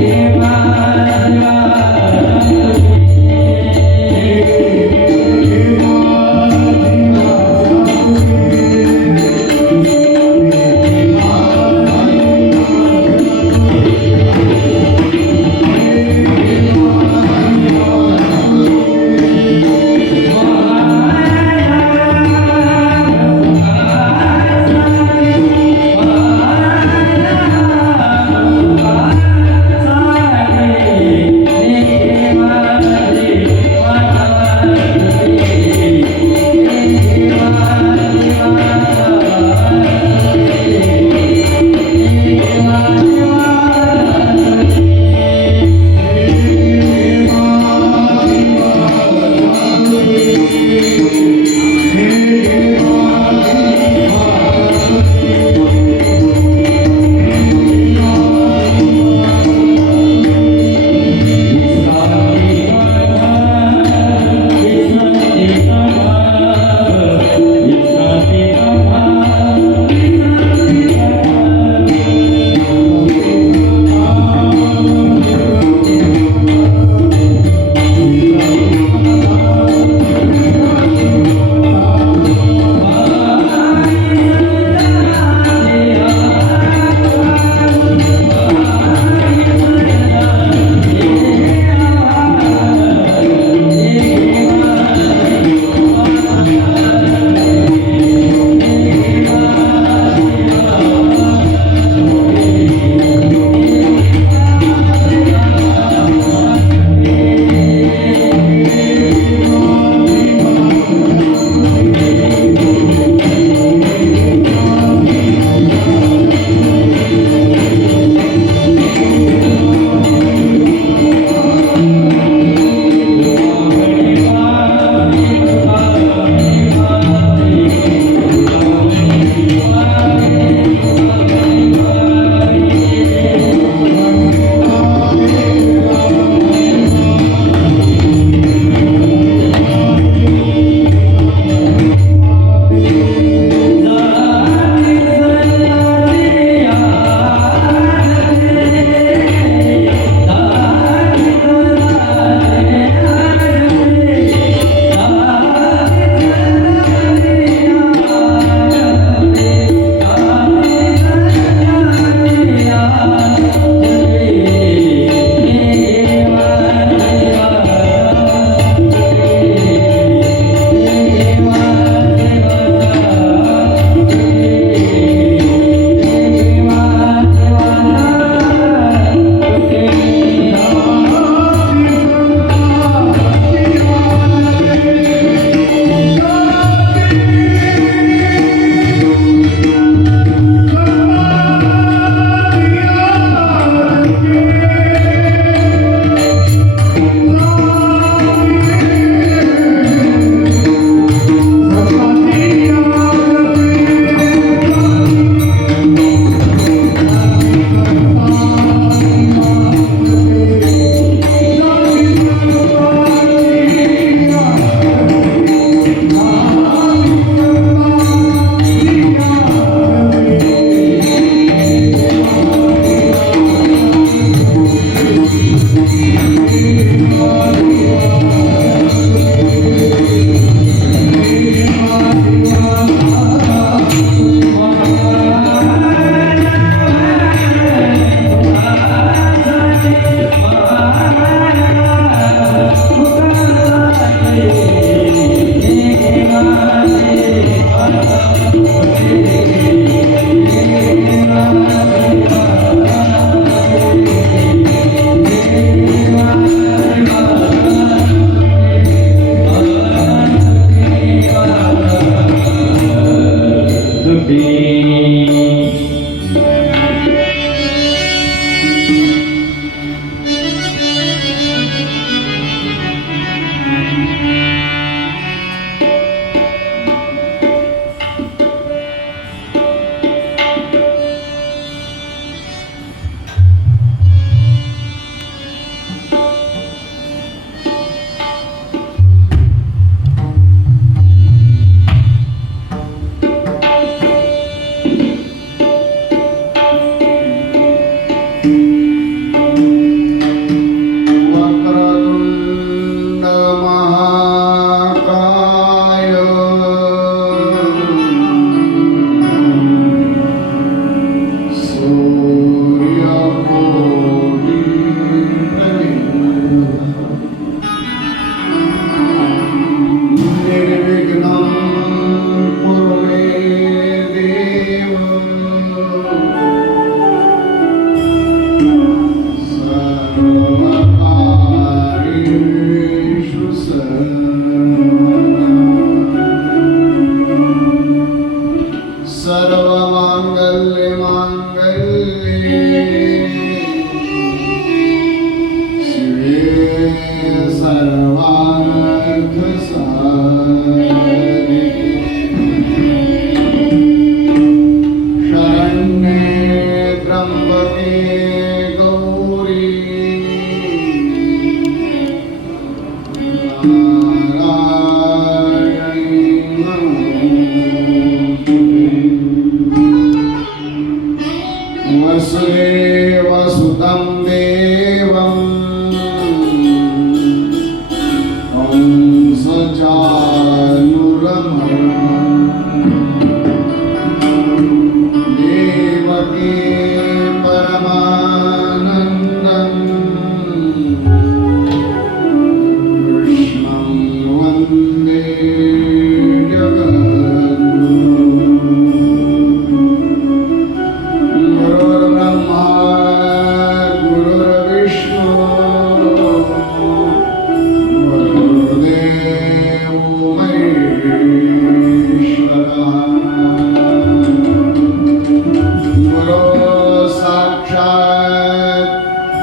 देवा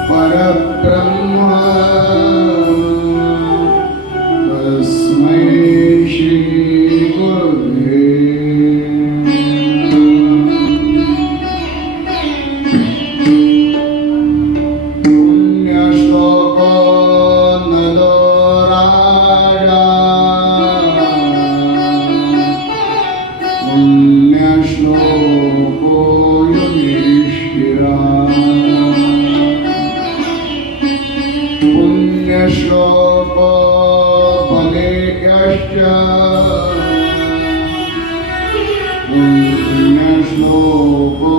परब्रह्म तस्मै श्री गुरुवे पुण्यश्लोको नलो राजा पुण्यश्लोको युधिष्ठिरा पुण्यश्लोको बलेभ्यश्च पुण्यश्लोको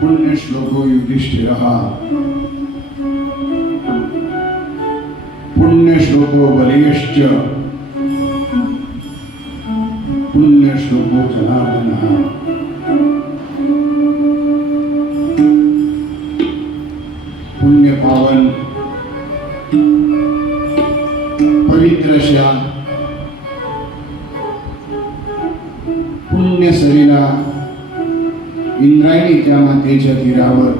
पुण्यश्लोको युधिष्ठिरः पुण्यश्लोको बलेश्च पुण्यश्लोको जनार्दनः पुण्यपावन पवित्र अशा पुण्य सरीला इंद्रायणीच्या मातेच्या तीरावर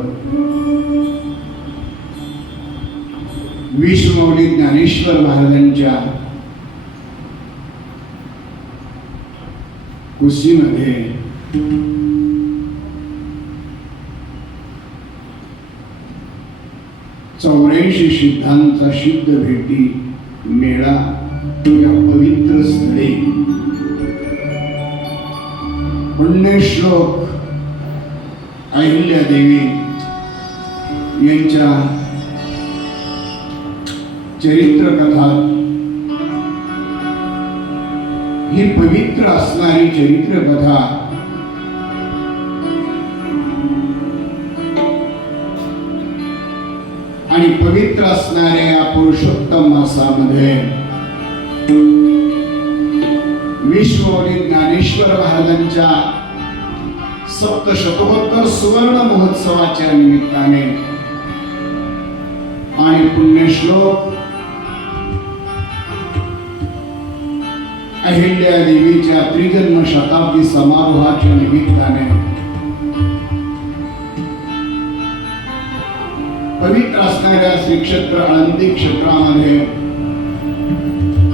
विश्वमौली ज्ञानेश्वर महाराजांच्या कुशीमध्ये चौऱ्याऐंशी सिद्धांचा सिद्ध भेटी मेळा या पवित्र स्थळी पुण्यश्लोक अहिल्यादेवी यांच्या चरित्र कथा ही पवित्र असणारी चरित्र कथा आणि पवित्र असणाऱ्या या पुरुषोत्तम मासामध्ये विश्वमौली ज्ञानेश्वर महाराजांच्या सप्तशतकोत्तर सुवर्ण महोत्सवाच्या निमित्ताने आणि पुण्यश्लोक अहिल्या देवीच्या त्रिजन्म शताब्दी समारोहाच्या निमित्ताने पवित्र असणाऱ्या श्री क्षेत्र आळंदी क्षेत्रामध्ये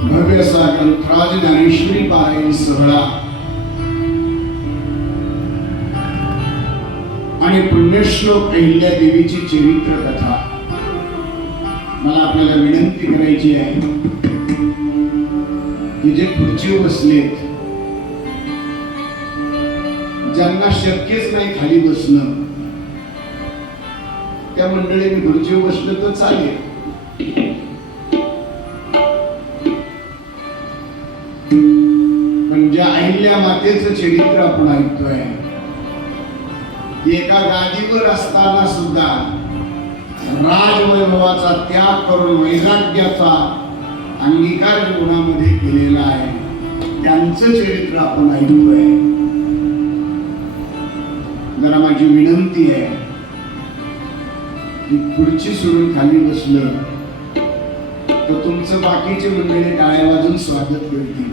भव्य असा ग्रंथराज ज्ञानेश्वरी पारायण सोहळा आणि पुण्यश्लोक अहिल्या देवीची चरित्र कथा. मला आपल्याला विनंती करायची आहे की जे खुर्चीवर बसलेत, ज्यांना शक्यच नाही खाली बसणं, त्या मंडळींनी खुर्चीवर बसलं तर चालेल. पण ज्या अहिल्या मातेचं चरित्र आपण ऐकतोय, एका गादीवर असताना सुद्धा राजवैभवाचा त्याग करून वैराग्याचा अंगीकार जीवनामध्ये केलेला आहे, त्यांचं चरित्र आपण ऐकतोय. जरा माझी विनंती आहे की खुर्ची सोडून खाली बसलं तर तुमचं बाकीचे मंडळी टाळ्या वाजून स्वागत करतील.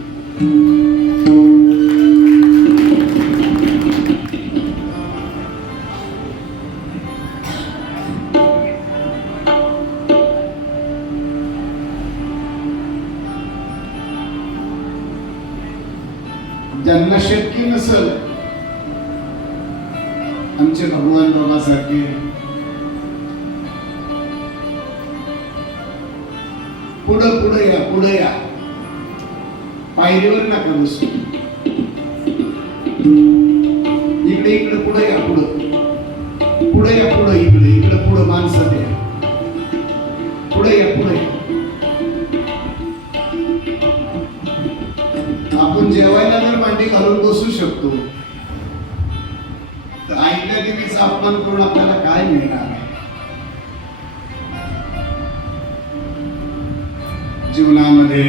ज्यांना शक्य नसल, आमचे भगवान बाबा सारखे पुढं या, पायरीवर नका बसू, इकडे पुढे या, इकडे पुढं माणसात या, पुढे या. आपण जेवायला जर मांडी घालून बसू शकतो, तर आईल्या देवीचा अपमान करून आपल्याला काय मिळणार? जीवनामध्ये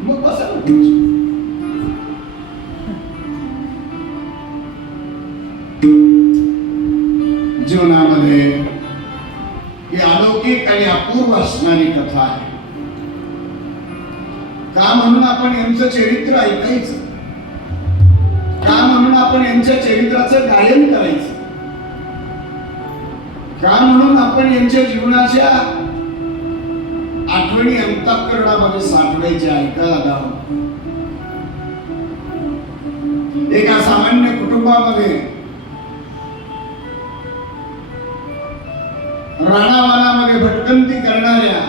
मग बसा. जीवनामध्ये ही अलौकिक आणि अपूर्व असणारी कथा आहे. का म्हणून आपण यांचं चरित्र ऐकायचं? का म्हणून आपण यांच्या चरित्राचं गायन करायचं? का म्हणून आपण यांच्या जीवनाच्या आठवणी अंतःकरणामध्ये साठवायच्या, ऐकायला द्यावं? एका सामान्य कुटुंबामध्ये राणावानामध्ये भटकंती करणाऱ्या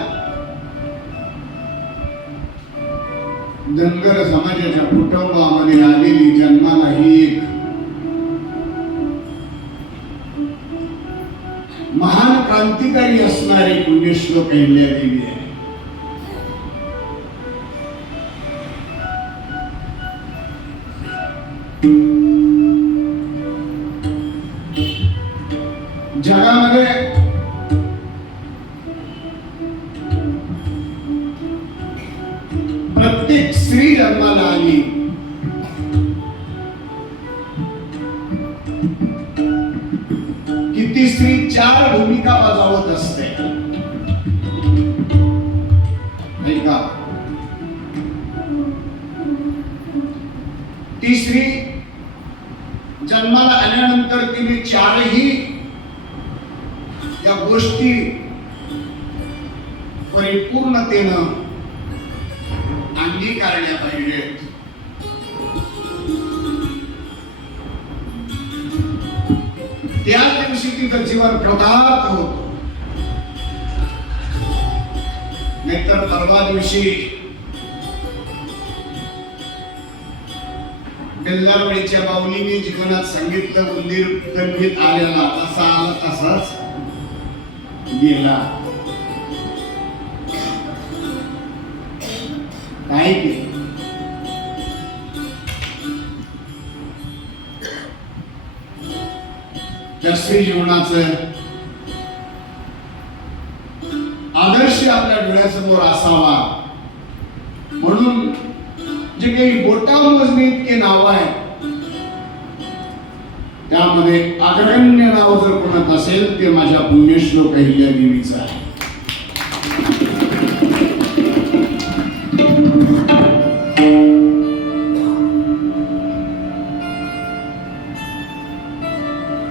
धनगर समाजाच्या कुटुंबामध्ये आलेली जन्माला ही एक महान क्रांतिकारी असणारी पुण्यश्लोक अहिल्या देवी आहे. जगामध्ये प्रत्येक स्त्री जन्माला आली की ती स्त्री 4 भूमिका बजावत असते, नाही का? ती स्त्री जन्माला आल्यानंतर तिने 4ही या गोष्टी परिपूर्णतेनं अंगीकारल्या पाहिजेत. त्या दिवशी तिचं जीवन प्रभात होतो. नाहीतर परवा दिवशी बेल्लारवाडीच्या बाहुलीने जीवनात सांगितलं, उंदीर तन्वीत आलेला तसा आला तसाच गेला. काय केलं? त्या स्त्री जीवनाचं आदर्श आपल्या डोळ्यासमोर असावा म्हणून जे काही बोटावर मोजणे इतके नाव आहे, त्यामध्ये अग्रगण्य नाव जर कोणात असेल ते माझ्या पुण्यश्लोक अहिल्या देवीचं आहे.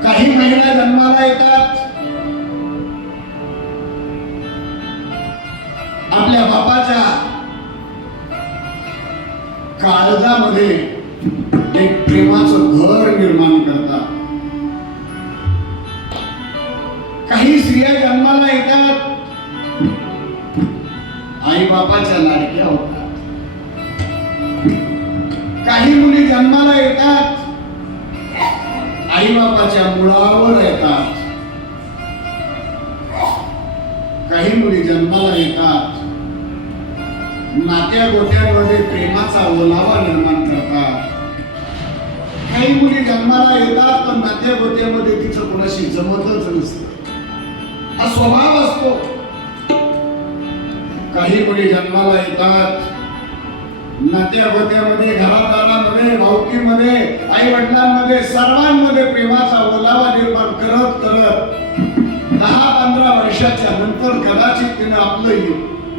काही महिला जन्माला येतात, आपल्या बापाच्या काळजामध्ये एक प्रेमाचं घर निर्माण करतात. काही स्त्रिया जन्माला येतात, आई बापाच्या लाडक्या होतात. काही मुली जन्माला येतात, आई बापाच्या मुळावर येतात. काही मुली जन्माला येतात, नात्या गोट्यांमध्ये प्रेमाचा ओलावा निर्माण करतात. काही मुली जन्माला येतात पण नात्या गोट्यामध्ये तिचं कोणाशी जमतच नसतं, हा स्वभाव असतो. काही मुली जन्माला येतात, नात्या गोत्यामध्ये, घरादारामध्ये, भावकीमध्ये, आई वडिलांमध्ये, सर्वांमध्ये प्रेमाचा ओलावा निर्माण करत करत 10-15 वर्षाच्या नंतर कदाचित तिनं आपलं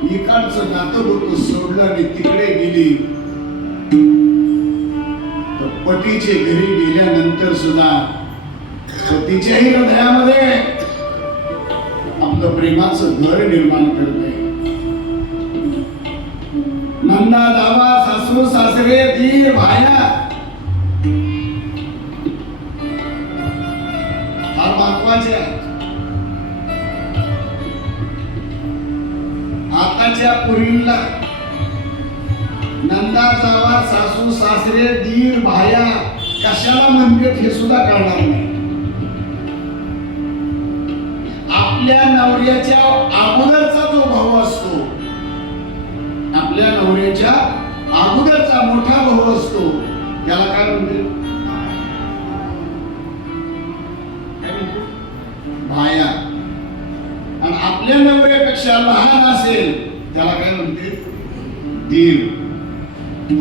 इकडचं नातं होतं सोडलं आणि तिकडे गेली. तर पतीचे घरी गेल्यानंतर सुद्धा पतीच्याही हृदयामध्ये आपलं प्रेमाचं घर निर्माण करते. नंदा जावा, सासू सासरे, दीर भाया, फार महत्वाचे आहेत. आताच्या पुरीला नंदा जावा, सासू सासरे, दीर भाया कशाला म्हणतात हे सुद्धा कळणार नाही. आपल्या नवऱ्याच्या अगोदरचा जो भाऊ असतो, आपल्या नवऱ्याच्या अगोदरचा मोठा भाऊ असतो, त्याला काय म्हणते? भाया. आणि आपल्या नवऱ्यापेक्षा लहान असेल त्याला काय म्हणते? दीर.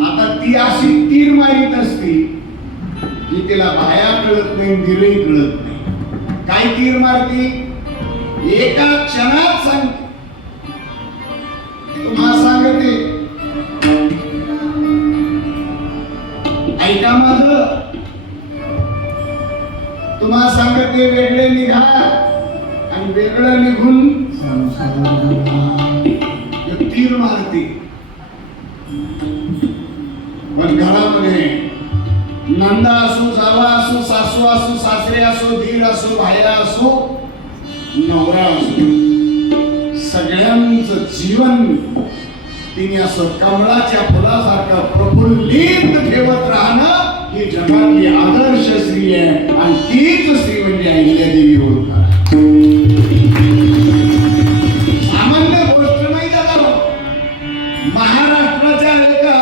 आता ती अशी तीर मारीत असती की तिला भाया कळत नाही, दीरही कळत नाही. काय तीर मारती? एका क्षणात सांगते. तुम्हाला सांगते, ऐका माझं, तुम्हाला सांगते, वेगळे निघा आणि वेगळं निघून तीर मारते. पण घरामध्ये नंदा असो, जावा असो, सासू असो, सासरे असो, दीर असो, भाया असो, नवरा असो, सगळ्यांचं जीवन तिने असं कमळाच्या फुलासारखं प्रफुल्लित ठेवत राहणं ही जगातली आदर्श स्त्री आहे. आणि तीच स्त्री म्हणजे अहिल्यादेवी होता. सामान्य गोष्ट नाही दादा. महाराष्ट्राच्या एका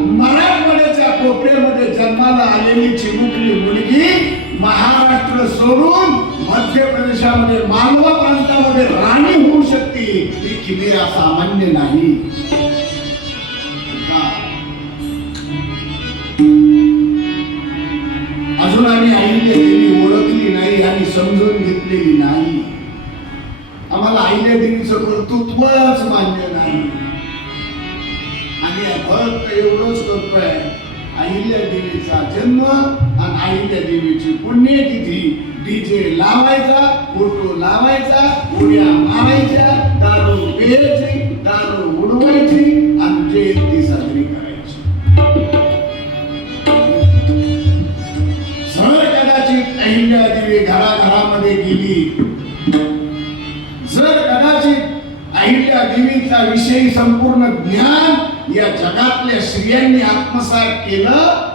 मराठवाड्याच्या कोपऱ्यामध्ये जन्माला आलेली चिमुकली मुलगी महाराष्ट्र सोडून मध्य प्रदेशामध्ये मालवा प्रांतामध्ये राणी होऊ शकते, ही किबिरा सामान्य नाही. अजून आम्ही अहिल्यादेवी ओळखली नाही आणि समजून घेतलेली नाही. आम्हाला अहिल्यादेवीचं कर्तृत्वच मान्य नाही. आणि फक्त एवढंच करतोय, अहिल्यादेवीचा जन्म आणि अहिल्यादेवीची पुण्यतिथी डीजे लावायचा, फोटो लावायचा, उड्या मारायच्या, दारू प्यायची, दारू उडवायची आणि जयंती साजरी करायची. जर कदाचित अहिल्यादेवी घराघरामध्ये गेली, जर कदाचित अहिल्यादेवीचा विषयी संपूर्ण ज्ञान या जगातल्या स्त्रियांनी आत्मसात केलं,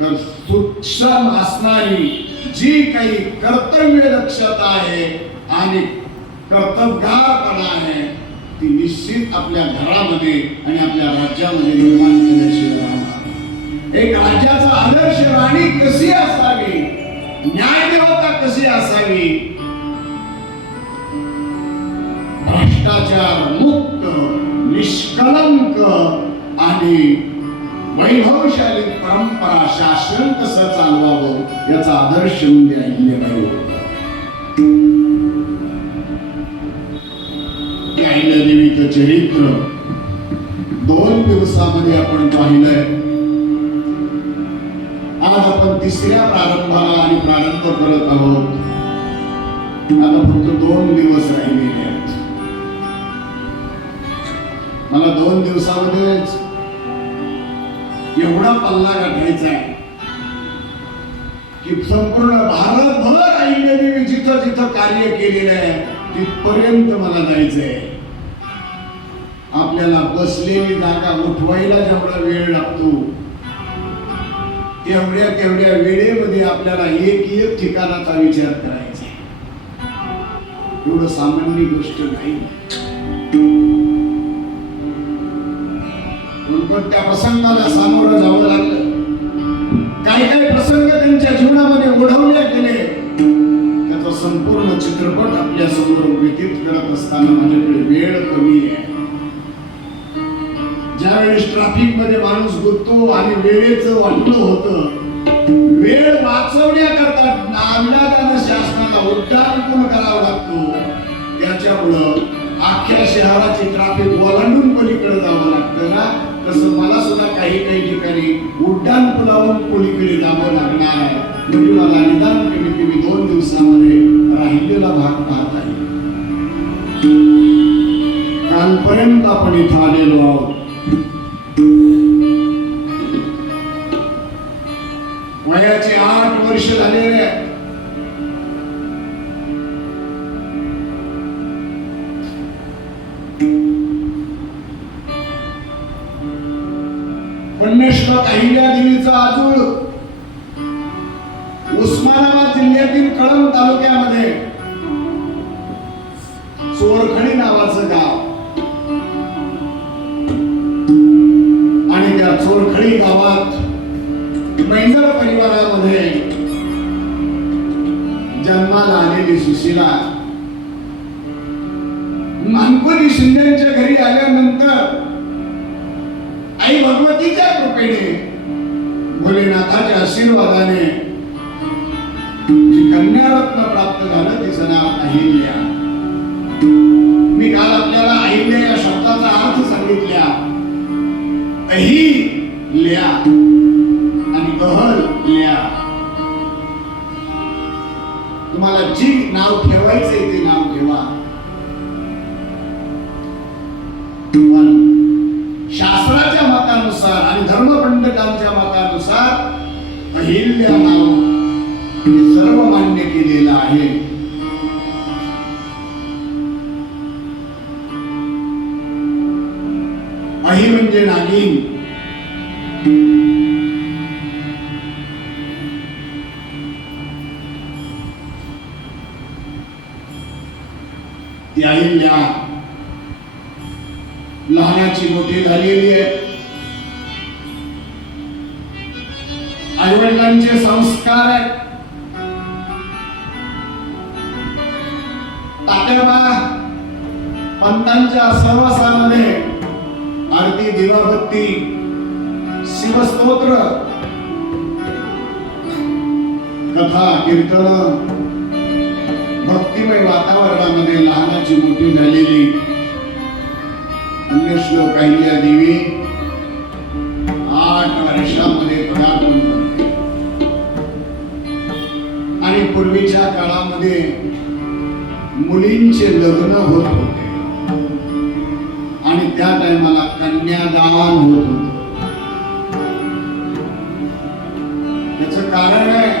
तर सूक्ष्म असणारी जी काही कर्तव्य दक्षता आहे आणि कर्तव्यगारपणा आहे ती निश्चित आपल्या घरामध्ये आणि आपल्या राज्यामध्ये निर्माण केल्याशिवाय राहणार. एक राज्याचा आदर्श राणी कशी असावी, न्यायदेवता कशी असावी, भ्रष्टाचार मुक्त, निष्कलंक आणि वैभवशाली परंपरा शासन कसं चालवावं याचा आदर्श म्हणजे अहिल्याबाई होता. अहिल्यादेवीचं चरित्र 2 दिवसामध्ये आपण पाहिलंय. आज आपण तिसऱ्या प्रारंभाला आणि प्रारंभ करत आहोत. आता फक्त 2 दिवस राहिलेले आहेत. मला 2 दिवसामध्येच एवढा पल्ला गाठायचा आहे की संपूर्ण भारतभर अहिल्यादेवी जिथं जिथं कार्य केलेलं आहे तिथपर्यंत मला जायचंय. आपल्याला बसलेली जागा उठवायला जेवढा वेळ लागतो तेवढ्या वेळेमध्ये आपल्याला एक ठिकाणाचा विचार करायचा आहे. एवढं सामान्य गोष्ट नाही. म्हणून त्या प्रसंगाला सामोरं जावं लागलं. काय प्रसंग त्यांच्या जीवनामध्ये ओढवले गेले त्याचा संपूर्ण चित्रपट आपल्या समोर व्यतीत करत असताना माझ्याकडे वेळ कमी आहे. ज्यावेळेस ट्रॅफिक मध्ये माणूस गुंततो आणि वेळेचं वाटलं होतं, वेळ वाचवण्याकरता नाविलाजानं शासनाला उड्डाणपूल करावा लागतो. त्याच्यामुळं अख्ख्या शहराची ट्रॅफिक ओलांडून पलीकडे जावं लागतं ना, तसं मला सुद्धा काही ठिकाणी उड्डाण पुलावून पलीकडे जावं लागणार आहे. म्हणजे मला निदान कमीत कमी 2 दिवसामध्ये राहिलेला भाग पाहता येईल. कालपर्यंत आपण इथं आलेलो आहोत. वयाचे 8 वर्ष झालेले आहेत. पुण्यश्लोक अहिल्यादेवीचा आजूळ उस्मानाबाद जिल्ह्यातील कळंब तालुक्यामध्ये चोरखडी नावाचं गाव आणि त्या चोरखडी गावात मैंदर परिवारामध्ये जन्माला आलेली सुशीला मानकोनी शिंदेच्या घरी आल्यानंतर आई भगवतीच्या कृपेने भोलेनाथाच्या आशीर्वादाने जी कन्यारत्न प्राप्त झालं तिचं नाव अहिल्या. मी काल आपल्याला अहिल्या या शब्दाचा अर्थ सांगितला. अहिल्या आणि अहल्या. तुम्हाला जी नाव ठेवायचंय ते नाव ठेवा. शास्त्राच्या मतानुसार आणि धर्मपंडितांच्या मतानुसार अहिल्या नाव हे सर्व मान्य केलेलं आहे. अहि म्हणजे नागिन. ती अहिल्या लहानाची मोठी झालेली आहे. आईवडिलांचे संस्कार आहेत. तात्याबा पंतांच्या सहवासामध्ये आरती, दिवाबत्ती, शिवस्तोत्र, कथा, कीर्तन, भक्तिमय वातावरणामध्ये लहानाची मोठी झालेली पुण्यश्लोक अहिल्यादेवी 8 वर्षामध्ये पदार्पण करते. आणि पूर्वीच्या काळामध्ये मुलींचे लग्न होत होते आणि त्या टायमाला कन्यादान होत होत. याचं कारण आहे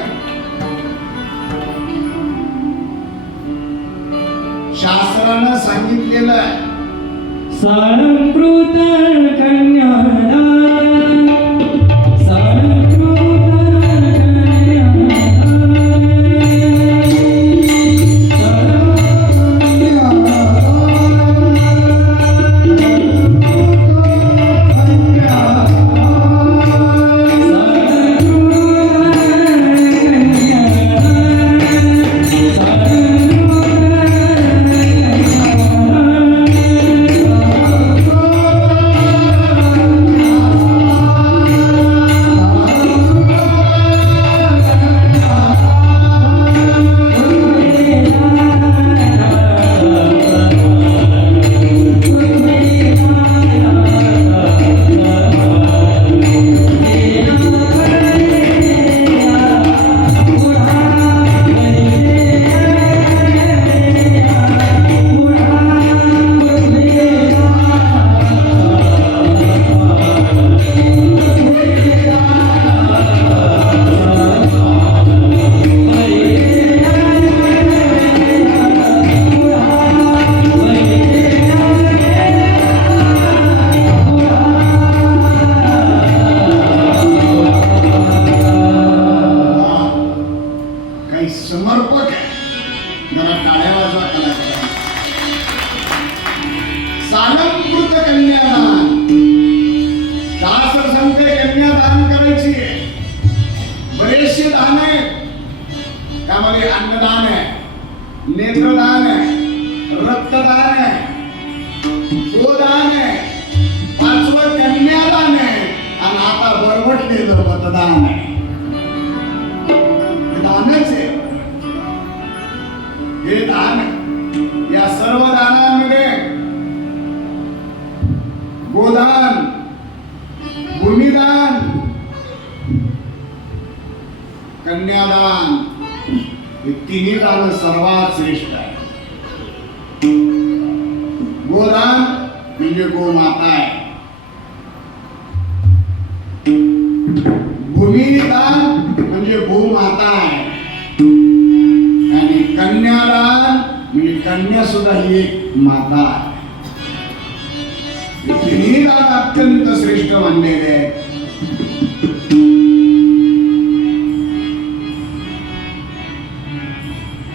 शास्त्रानं सांगितलेलं आहे. सारंकृत कन्यादान जरा टाळ्या वाजवा कलाकार. सालंकृत कन्यादान. शास्त्र सांगते कन्यादान करायची आहे. बरेचसे दान आहेत. त्यामध्ये अन्नदान आहे, नेत्रदान आहे, रक्तदान आहे, गोदान आहे, 5वं कन्यादान आहे आणि आता बरबटलेलं मतदान आहे. हे दानच आहे. हे दान. या सर्व दानांमध्ये गोदान, भूमिदान, कन्यादान हे तिन्ही दान सर्वात श्रेष्ठ आहे. गोदान म्हणजे गोमाता आहे. भूमिदान म्हणजे भूमाता आहे. आणि कन्यादान म्हणजे कन्या सुद्धा ही एक माता आहे. तिन्ही दान अत्यंत श्रेष्ठ मानलेले आहे.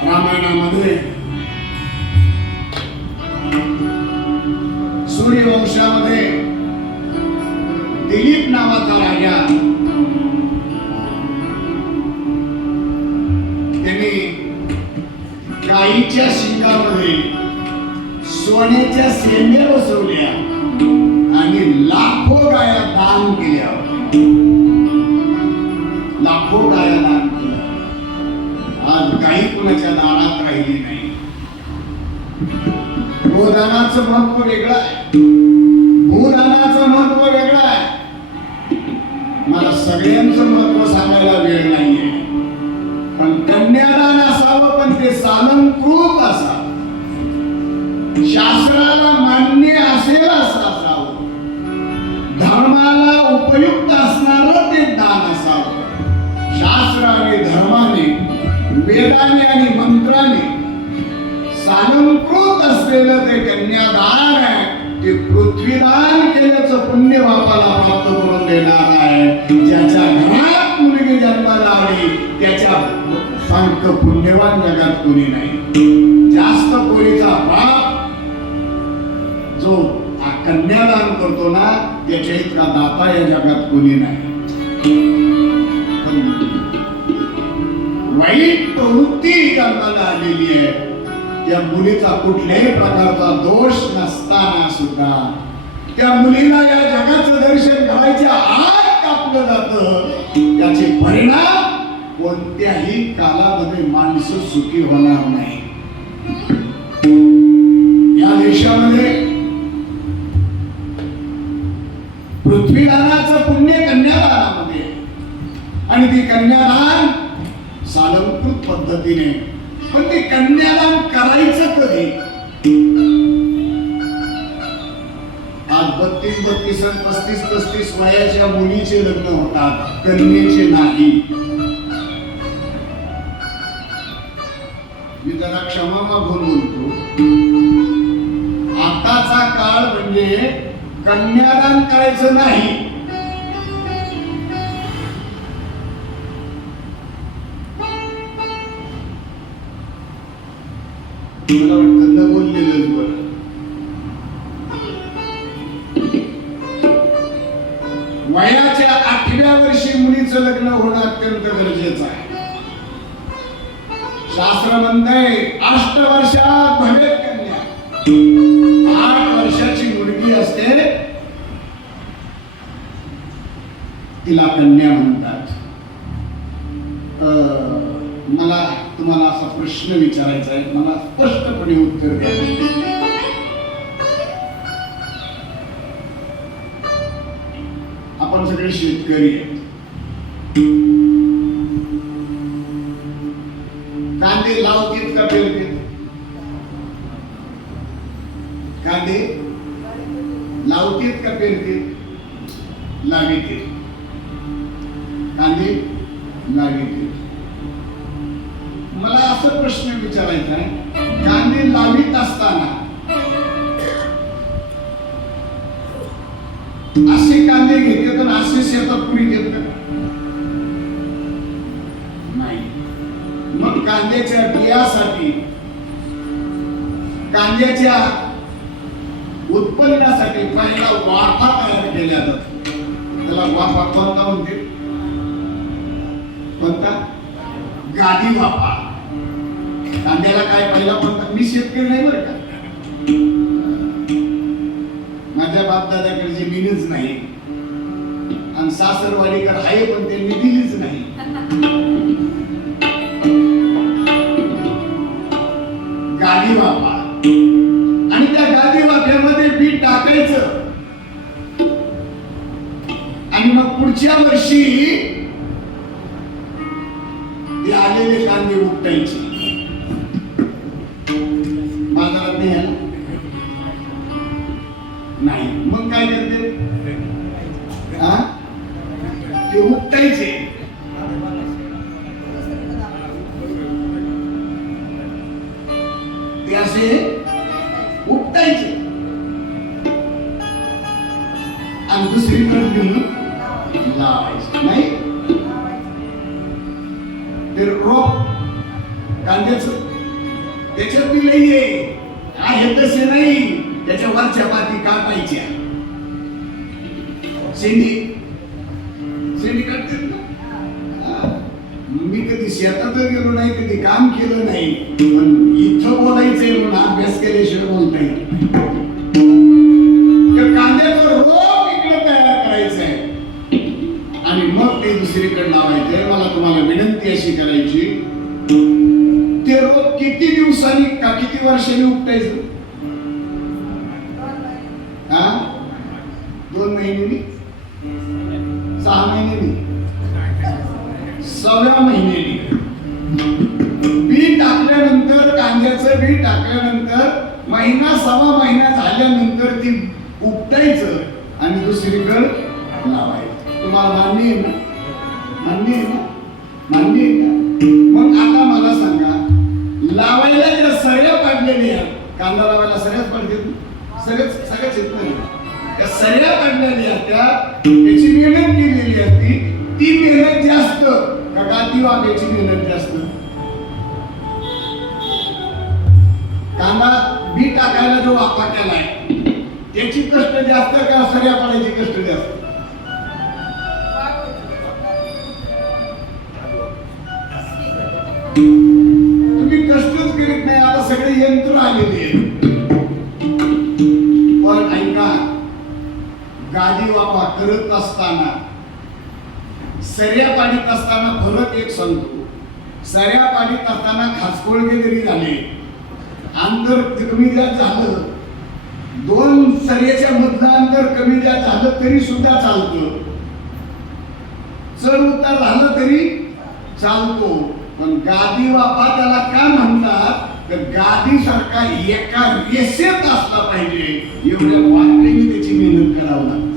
रामायणामध्ये सूर्यवंशामध्ये दिलीप नावाचा राजा त्यांनी गाईच्या शिंगामध्ये सोन्याच्या शेंड्या बसवल्या आणि लाखो गाया दान केल्या. लाखो गाया दान केल्या. आज गाई कुणाच्या दारात राहिली नाही. गोदानाचं महत्व वेगळं आहे, भूदानाचं महत्व वेगळं आहे. मला सगळ्यांचं महत्व सांगायला वेळ नाहीये. पण कन्यादान असावं, पण ते सालंकृत असावं, शास्त्राला मान्य असेल असं असावं, धर्माला उपयुक्त असणारं ते दान असावं. शास्त्र आणि धर्माने, वेदाने आणि मंत्राने सालंकृत असलेलं ते कन्यादान आहे. ते पृथ्वीदान केल्याचं पुण्य बापाला प्राप्त करून देणार आहे. ज्याच्या घरात मुलगी जन्माला आली त्याच्या सारख पुण्यवान जगात कोणी नाही. जास्त पोरीचा बाप जो कन्यादान करतो ना त्याच्या इतका दाता या जगात कोणी नाही. वाईट प्रवृत्ती जन्माला आलेली आहे. त्या मुलीचा कुठल्याही प्रकारचा दोष नसताना सुद्धा त्या मुलीला या जगाचं दर्शन घडायच्या आत कापलं जातं. त्याचे परिणाम कोणत्याही कालामध्ये माणसं सुखी होणार नाही. या देशामध्ये पृथ्वीदानाचं पुण्य कन्यादानामध्ये आणि ती कन्यादान सालंकृत पद्धतीने. पण ते कन्यादान करायचं कधी? आज 32 आणि 35 वयाच्या मुलीचे लग्न होतात, कन्येचे नाही. मी जरा क्षमा मागून बोलतो. आताचा काळ म्हणजे कन्यादान करायचं नाही. मला वाटतं न बोललेलंच बरं. वयाच्या 8व्या वर्षी मुलीचं लग्न होणं अत्यंत गरजेचं आहे. शास्त्र म्हणतंय 8 वर्षात भवेत कन्या. 8 वर्षाची मुलगी असते तिला कन्या म्हणतात. मला तुम्हाला असा प्रश्न विचारायचा आहे, मला स्पष्टपणे उत्तर द्या. आपण सगळे शेतकरी आहेत. कांदे लावतील का पेरतील? कांदे लावतील का पेरतील? लावितील. कांदे लावितील. मला असं प्रश्न विचारायचा आहे, कांदे लावित असताना असे कांदे घेते तर असे शेतात कुणी घेत नाही. मग कांद्याच्या बियासाठी कांद्याच्या उत्पन्नासाठी पहिला वाफा तयार केल्या जातात. त्याला वाफा कोणता म्हणते? कोणता? गादी वाफा. कांद्याला काय पहिला म्हणतात? मी शेतकरी नाही बरं का, माझ्या बापदादाकडे जमीनच नाही आणि सासरवाडीकर आहे पण त्यांनी दिलीच नाही. गादी वाफा. आणि त्या गादी वाफ्यामध्ये बी टाकायचं आणि मग पुढच्या वर्षी ते आलेले कांदे उपटायचे. बाजारात नाही आला नाही, मग काय करते? ते उपटायचे. ते असे उपटायचे आणि दुसरीकडे घेऊन लावायचे. नाही ते रोप कांद्याच त्याच्यात बी नाहीये, आहे तसे नाही. त्याच्या वरच्या पाती कापायच्या. शेंडी काढतात ना. मी कधी शेतात गेलो नाही, कधी काम केलं नाही, पण इथं बोलायचंय म्हणून अभ्यास केल्याशिवाय बोलता येईल. कांद्याचं रोप इकडे तयार करायचंय आणि मग ते दुसरीकडे लावायचंय. मला तुम्हाला विनंती अशी करायची, ते रोप किती दिवसांनी का किती वर्षांनी उपटायचं? 2 महिन्यांनी, 6 महिन्यांनी, 6व्या महिन्यानी. बी टाकल्यानंतर, कांद्याचं बी टाकल्यानंतर महिना 6वा महिना झाल्यानंतर ती उपटायचं आणि दुसरीकडे लावायचं. तुम्हाला मान्य आहे ना? मान्य आहे ना? मान्य आहे का? मग आता मला सांगा, लावायला ज्या सऱ्या पाडलेल्या, कांदा लावायला सऱ्याच पडतील, सगळ्याच येत नाही. त्या सऱ्या पडलेल्या त्याची मेहनत केलेली असती. ती मेहनत जास्त का गादी वाफ्याची मेहनत जास्त? कांदा बी टाकायला जो वाफा केलाय त्याची कष्ट जास्त का सऱ्या पाडायची कष्ट जास्त? तुम्ही कष्टच करीत नाही. आता सगळे यंत्र आलेले आहेत. पण ऐका, गादी वाफा करत असताना, सऱ्या पाडीत असताना फरक एक सांगतो. सऱ्या पाडीत असताना खाचकोळगे जरी झाले, अंतर कमी जास्त झालं, 2 सऱ्याच्या मधलं अंतर कमी जास्त झालं तरी सुद्धा चालतं. चढ उतार झालं तरी चालतो. पण गादी वाफा त्याला का म्हणतात? तर गादी सारखा एका रेषेत असला पाहिजे, एवढ्या वाटलेली त्याची मेहनत करावं लागते.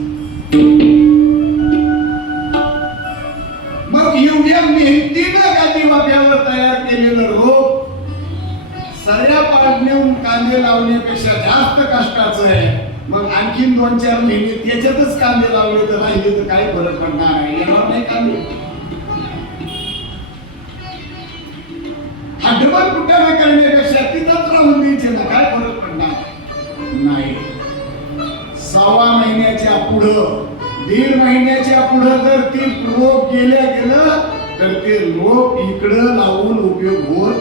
मग एवढ्या मेहनतीनं गादी वाफ्यावर तयार केलेलं रोप सऱ्या पाडण्याहून कांदे लावण्यापेक्षा जास्त कष्टाचं आहे. मग आणखीन 2-4 महिने त्याच्यातच कांदे लावले तर राहिले तर काय फरक पडणार आहे? येणार नाही कांदे. हा डबल कुटाणा करण्यापेक्षा तिथंच राहून द्यायचे ना, काय फरक पडणार नाही. 6व्या महिन्याच्या पुढं, 1.5 महिन्याच्या पुढं जर ती रोप गेलं तर ते रोप इकडं लावून उपयोग होत.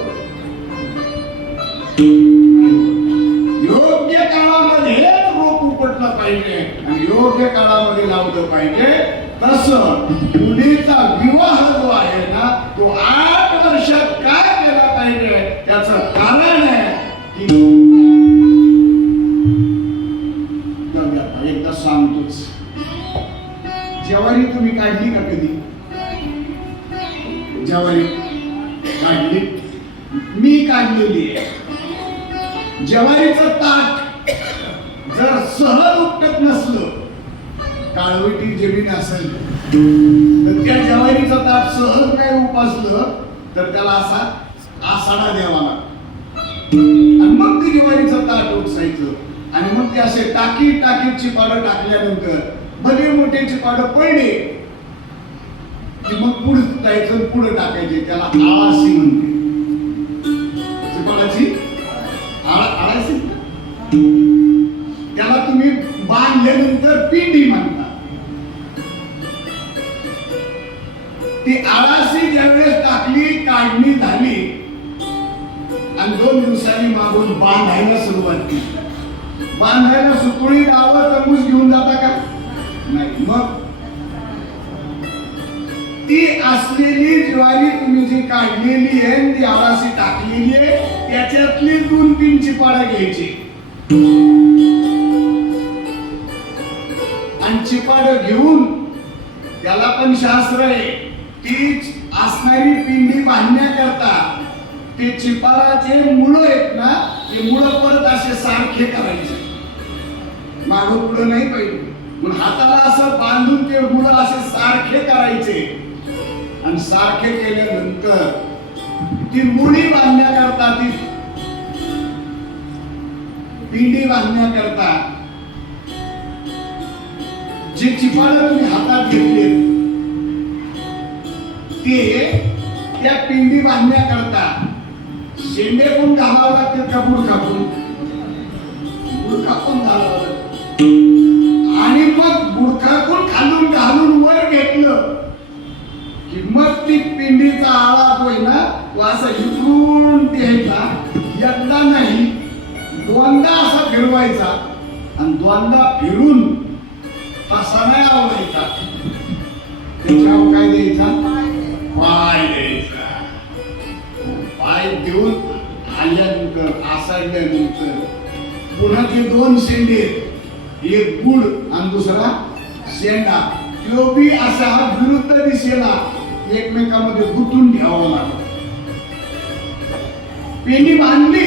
योग्य काळामध्ये रोप उपटलं पाहिजे आणि योग्य काळामध्ये लावलं पाहिजे. तसं मुलीचा विवाह जो आहे ना, तो 8 वर्षात काय केला पाहिजे त्याचं कारण आहे की एकदा सांगतोच. ज्वारी तुम्ही काढली का कधी? ज्वारी काढली? मी काढलेली आहे. ज्वारीचं ताट जर सहज उपटत नसलं, काळवटी जमीन असेल तर त्या ज्वारीचं ताट सहज नाही उपासलं तर त्याला असा आसाडा द्यावा लागतो आणि मग ते ज्वारीचं ताट उपसायचं. आणि मग ते असे टाकीची पाडं टाकल्यानंतर भले मोठे चिपाडं पडले की मग पुढे जायचं, पुढे टाकायचे. त्याला आळासी म्हणते. चिपाडाची आळासी त्याला तुम्ही बांधल्यानंतर पिंडी म्हणता. ती आळाशी ज्यावेळेस टाकली, काढणी झाली आणि 2 दिवसांनी मागून बांधायला सुरुवात केली. बांधायला सुतळी गावं तमूस घेऊन जाता का? नाही. मग ती असलेली ज्वारी तुम्ही जी काढलेली आहे ती आळाशी टाकलेली आहे, त्याच्यातली 2-3 चिपाडा घ्यायची आणि चिपाड घेऊन, त्याला पण शास्त्र आहे, ती असणारी पिंडी बांधण्याकरता ते चिपाडाचे मुळं आहेत ना, ते मुळं परत असे सारखे करायचे, मागं पुढं नाही पाहिजे. म्हणून हाताला असं बांधून ते मुळं असे सारखे करायचे आणि सारखे केल्यानंतर ती मुळी बांधण्याकरता, ती पिंडी बांधण्याकरता जे चिपाडं तुम्ही हातात घेतले ते त्या पिंडी बांधण्याकरता शेंडे पण घालावं लागतात का? बुड कापून घालावं लागतं. आणि मग बुडखाकून खालून घालून वर घेतलं की मग ती पिंडीचा आळा जो आहे ना, तो असा इकडून द्यायचा, एकदा नाही 2दा असा फिरवायचा आणि 2दा फिरून तसा नाही आवडायचा, त्याच्यावर काय द्यायचा? पाय द्यायचा. पाय देऊन आल्यानंतर, आसडल्यानंतर पुन्हा ते 2 शेंडे, एक गुड आणि दुसरा शेंडा, तो बी असा विरुद्ध दिशेला एकमेकांमध्ये गुंतून घ्यावा लागतो. पिंडी बांधली,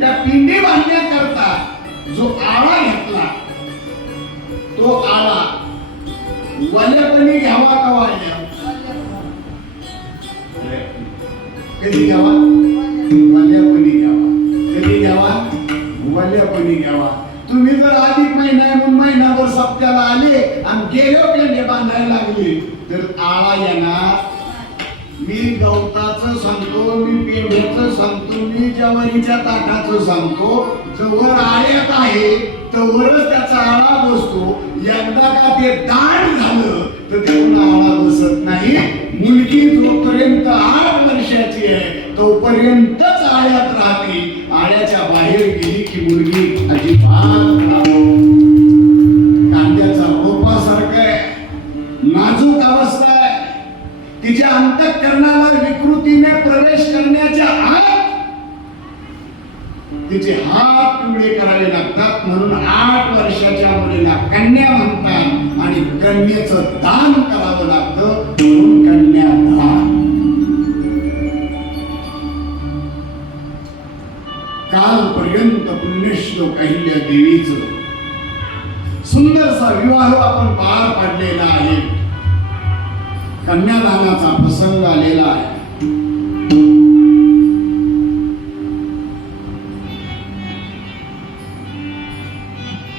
त्या पिंडी बांधण्याकरता जो आळा घेतला तो आळा वल्यापणी घ्यावा का वाल्या? कधी घ्यावा? वल्यापणी घ्यावा. कधी घ्यावा? वल्यापणी घ्यावा. तुम्ही जर अधिक महिना म्हणून महिनाभर सप्त्याला आले आणि गेले पेंडे बांधायला लागले तर आळा येणार. मी गवताचं सांगतो, मी पेंड्याचं सांगतो, मी ज्वारीच्या ताटाचं सांगतो. जवळ आळ्यात आहे तवरच त्याचा आळा बसतो. एकदा का ते दांड झालं तर त्यातून आळा बसत नाही. मुलगी जोपर्यंत 8 वर्षाची आहे तोपर्यंतच आळ्यात राहते. आळ्याच्या बाहेर गेली की मुलगी अजिबात कांद्याचा रोपासारखं आहे, नाजूक अवस्था आहे. तिच्या अंतःकरणाला विकृतीने प्रवेश करण्याच्या आत तिचे हात पिवळे करावे लागतात. म्हणून 8 वर्षाच्या मुलीला कन्या म्हणतात आणि कन्येचं दान करावं लागतं, म्हणून कन्यादान. कालपर्यंत पुण्यश्लोक अहिल्या देवीचं सुंदरसा विवाह आपण पार पाडलेला आहे. कन्यादानाचा प्रसंग आलेला आहे.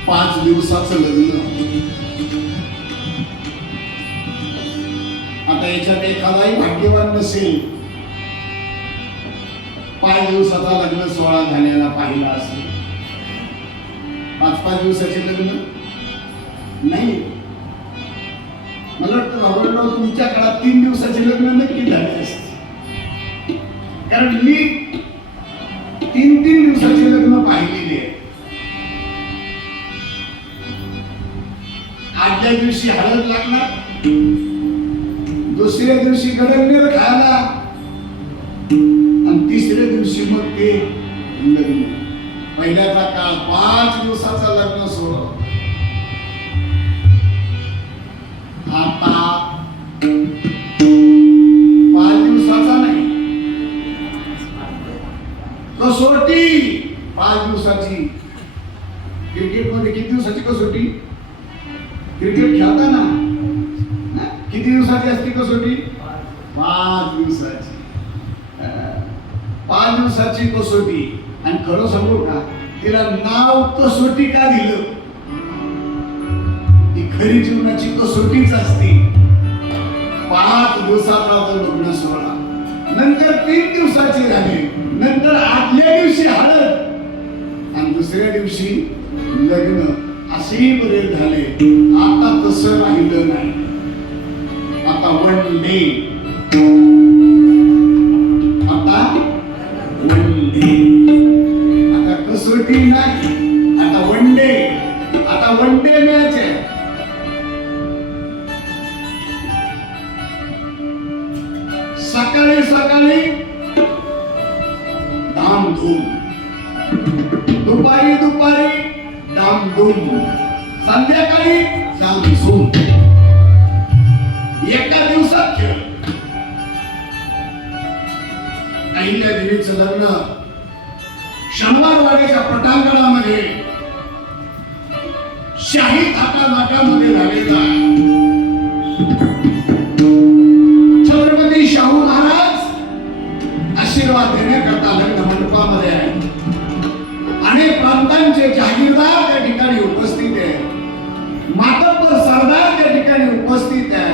पाच दिवसाचं लग्न. आता याच्यात एखादाही भाग्यवान नसेल 5 दिवसाचा लग्न सोहळा झालेला पाहिला असेल. 5-5 दिवसाचे लग्न नाही. मला वाटतं बाबूराव तुमच्या काळात 3 दिवसाचे लग्न नक्की झाले असते, कारण मी 3-3 दिवसाचे लग्न पाहिलेले आहे. आदल्या दिवशी हळद लागणार, दुसऱ्या दिवशी गडगडे खायला आणि तिसऱ्या दिवशी मग ते लग्न. पहिल्याचा काळ 5 दिवसाचा लग्न सोहळा. आता 5 दिवसाचा नाही, कसोटी 5 दिवसाची. क्रिकेट मध्ये किती दिवसाची कसोटी? क्रिकेट खेळताना किती दिवसाची असते कसोटी? 5 दिवसाची. 5 दिवसाची कसोटी. आणि खरं सांगू का, तिला नाव कसोटी का दिलं? ती खरी जीवनाची कसोटीच असते. 5 दिवसाचा लग्न सोहळा, नंतर 3 दिवसाची झाली, नंतर आदल्या दिवशी हळद आणि दुसऱ्या दिवशी लग्न असेही बरेच झाले. आता तसं राहिलं नाही. आता वन डे, आता वन डे, आता कसोटी नाही, आता वन डे, आता वन डे मॅच आहे. सकाळी सकाळी धामधूम, दुपारी दुपारी धामधूम, संध्याकाळी धामधूम. एका दिवसात खेळ. अहिल्या देवीचं लग्न शनिवारवाड्याच्या पटांगणामध्ये शाही थाटामाटामध्ये झालेलं आहे. छत्रपती शाहू महाराज आशीर्वाद देण्याकरता लग्न मंडपामध्ये आहे. अनेक प्रांतांचे जहागीरदार त्या ठिकाणी उपस्थित आहे. मातब्बर सरदार त्या ठिकाणी उपस्थित आहे.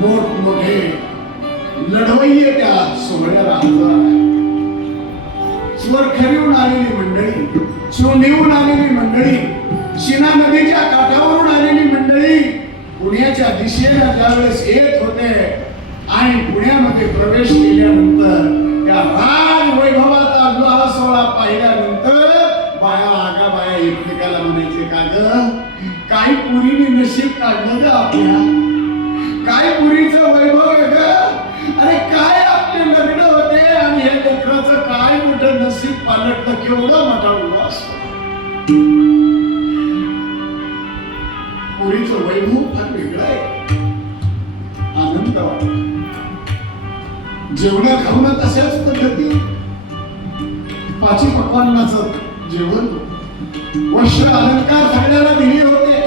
मोठमोठे लढवय्ये त्या सोहळ्याला हजर आहे. स्वर खरीवून आलेली मंडळी, सोनेहून आलेली मंडळी, शिना नदीच्या काठावरून आलेली मंडळी पुण्याच्या दिशेला ज्यावेळेस येत होते आणि पुण्यामध्ये प्रवेश केल्यानंतर त्या राज वैभवाचा विवाह सोहळा पाहिल्यानंतर बाया आगा बाया एकमेकाला म्हणायचे, का ग काय पुरीने नशीब काढलं ग आपल्या, काय पुरीचं वैभव आहे ग, अरे काय आपले लग्न होते आणि हे लेकराचं काय मोठं नशीब पालटलं, केवढा मोठा उभा असतो. पुरीचं वैभव फार वेगळं आहे. आनंद वाटतो. जेवण खावणं तशाच पद्धती, पाची पक्वान्नाचं जेवण, वस्त्र अलंकार सगळ्याला दिले होते.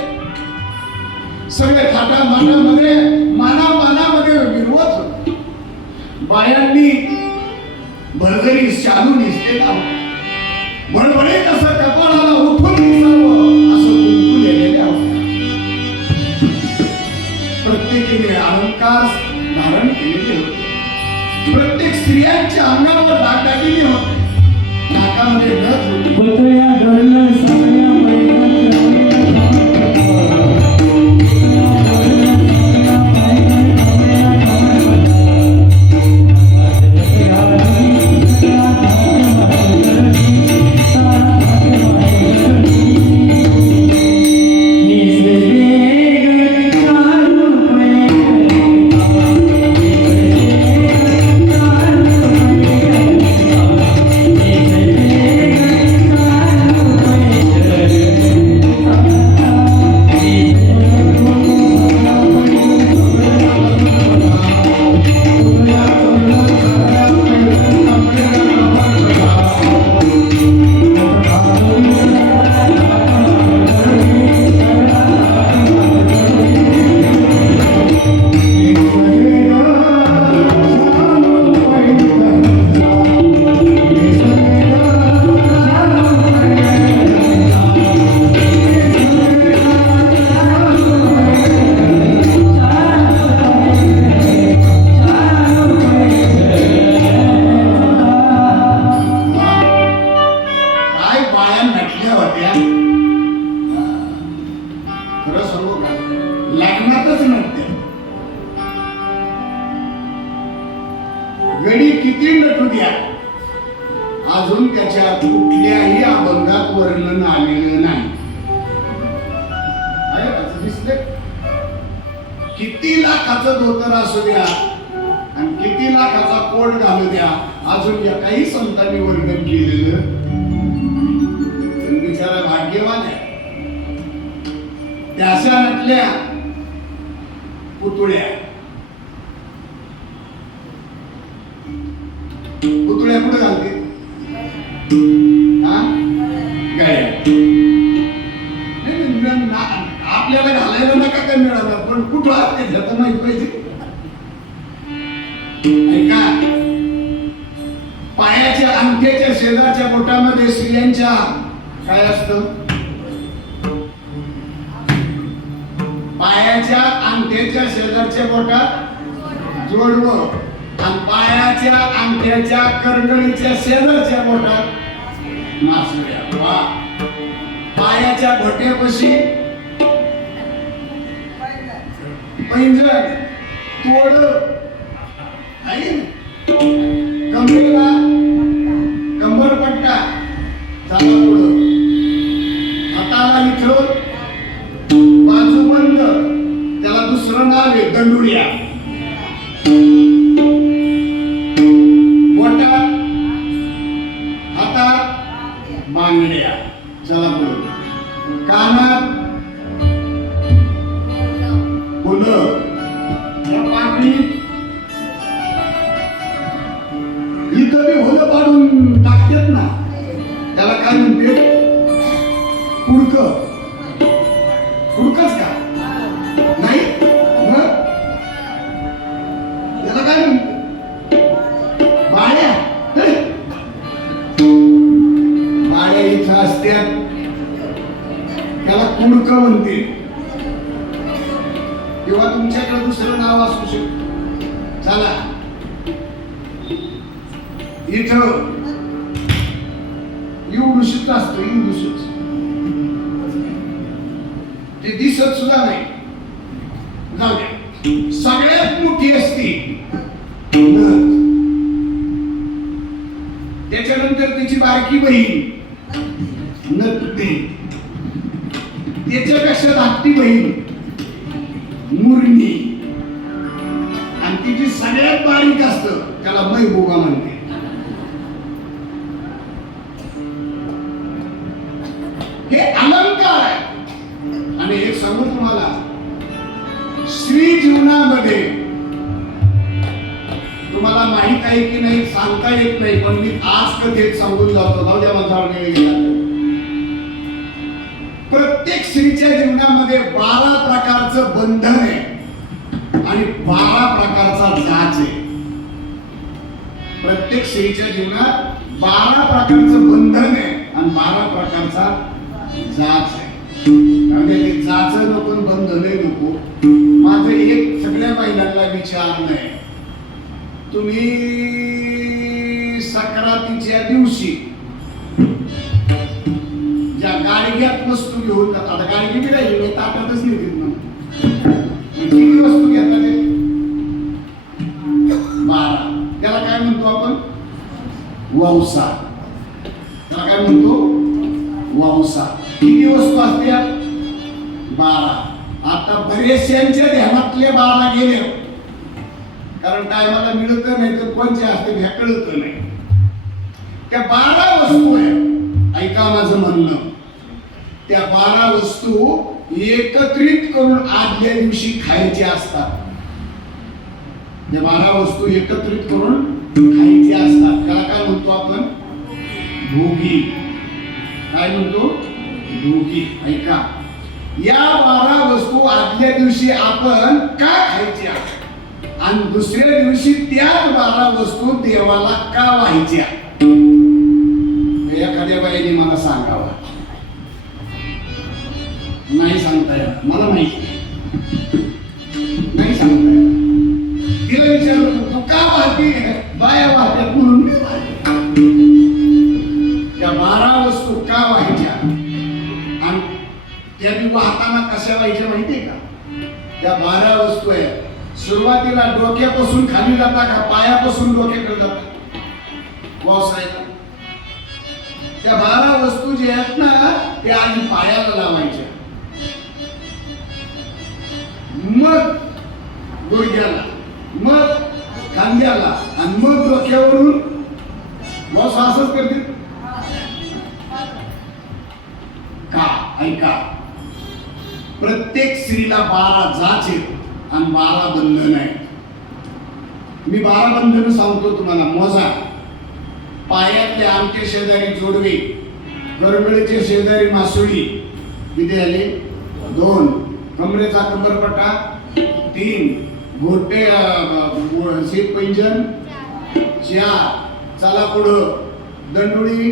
सगळे थाटा माटामध्ये मानामध्ये विरोध होते. बायांनी भरजरी शालू नेसले लावले, बडबडीत असं कपाळाला उठून दिसावं असं कुंकू होत्या. प्रत्येकीने अलंकार धारण केलेले होते. प्रत्येक स्त्रियांच्या अंगावर दागदागिने होते. नाकामध्ये नथ होती. पुतळ्या डोलल्या सगळ्या गडी किती नटू द्या, अजून त्याच्या कुठल्याही अभंगात वर्णन आलेलं नाही. दिसले किती लाखाचं धोतर असू द्या आणि किती लाखाचा कोट घालू द्या, अजून या काही संतांनी वर्णन केलेलं बिचारा भाग्यवान आहे. त्या अशा नटल्या पुतळ्या. पुतळ्या कुठे घालते? आपल्याला घालायला नका काय मिळालं, पण कुठं असते त्याचं माहित पाहिजे. ऐका, पायाच्या अंगठ्याच्या शेजारच्या बोटामध्ये स्त्रियांच्या काय असतं? पायाच्या अंगठ्याच्या शेजारच्या बोटात जोडवं आणि पायाच्या अंगठ्याच्या करंगळीच्या शेजारच्या बोटात मासळ्या वा पायाच्या घोट्यापाशी पैंजण तोड आहे ना? कमरेला कंबरपट्टा चाला पुढं हाताला इथं बाजूबंद त्याला दुसरं नाव आहे दंडुळ्या बोटात हातात बांगड्या चला पुढं कानात फुलं या पाकळीत इथं बी होलं पाडून टाकतात ना त्याला काय म्हणते कुडकं कुडकच का नाही मग त्याला काय म्हणते बाळ्या बाळ्या इथं असत्यात त्याला कुडकं म्हणते किंवा तुमच्याकडे दुसरं नाव असू शकतं चला इथं एवढूशीच असतं एवढूशीच ते दिसत सुद्धा नाही जाऊ द्या सगळ्यात मोठी असती नथ त्याच्यानंतर तिची बारकी बहीण नथुनी त्याच्यापेक्षा धाकटी बहीण मुरणी आणि तिची सगळ्यात बारीक असतं त्याला मैबोगा म्हणते हे अलंकार आहे आणि एक सांगू तुम्हाला श्री जीवनामध्ये तुम्हाला माहित आहे की नाही सांगता येत नाही पण मी आज कथेत सांगून जातो जाऊ द्या माझा वेळ गेला प्रत्येक स्त्रीच्या जीवनामध्ये 12 प्रकारचं बंधन आहे आणि 12 प्रकारचा जाच आहे प्रत्येक स्त्रीच्या जीवनात 12 प्रकारचं बंधन आहे आणि 12 प्रकारचा जाच आहे म्हणजे जाच नको बंधन नको माझं एक सगळ्या महिलांना विचारणं आहे तुम्ही सक्रातीच्या दिवशी ज्या गाडग्यात वस्तू घेऊन जातात आता गाडगी बी राहिली ताटातच नेतील ना किती वस्तू घेतात 12 त्याला काय म्हणतो आपण वौसा त्याला काय म्हणतो वौसा किती वस्तू असतात 12 आता बरेचशांच्या ध्यानातले 12 गेले कारण टायमाला मिळत नाही तर कोणचे असते हे कळत नाही त्या 12 वस्तू आहेत ऐका माझं म्हणणं त्या 12 वस्तू एकत्रित करून आदल्या दिवशी खायच्या असतात त्या 12 वस्तू एकत्रित करून खायच्या असतात त्याला काय म्हणतो आपण भोगी काय म्हणतो भोगी ऐका या 12 वस्तू आदल्या दिवशी आपण का खायच्या आणि दुसऱ्या दिवशी त्याच 12 वस्तू देवाला का वाहायच्या एखाद्या बाईने मला सांगावं नाही सांगता येत मला माहिती नाही सांगता येत तिला विचारलं तू का वाहते बाया वाहत्यात म्हणून त्या 12 वस्तू का व्हायच्या आणि त्या वाहताना कशा व्हायच्या माहितीये का त्या 12 वस्तू आहेत सुरुवातीला डोक्यापासून खाली जाता का पायापासून डोक्याकडे जाता वासायला त्या 12 वस्तू जे आहेत ना त्या आधी पायाला लावायच्या मग गुडघ्याला मग खांद्याला आणि मग डोक्यावरून वास असंच करते का ऐका प्रत्येक स्त्रीला 12 जाच आहेत आणि 12 बंधन आहेत मी 12 बंधन सांगतो तुम्हाला मोजा पायातले आमटे शेजारी जोडवे गरगळीचे शेजारी मासुळी किती आले 2 कमरेचा कंबरपट्टा 3 घोटे शेत पैंजण 4 चला पुढं दंडुळी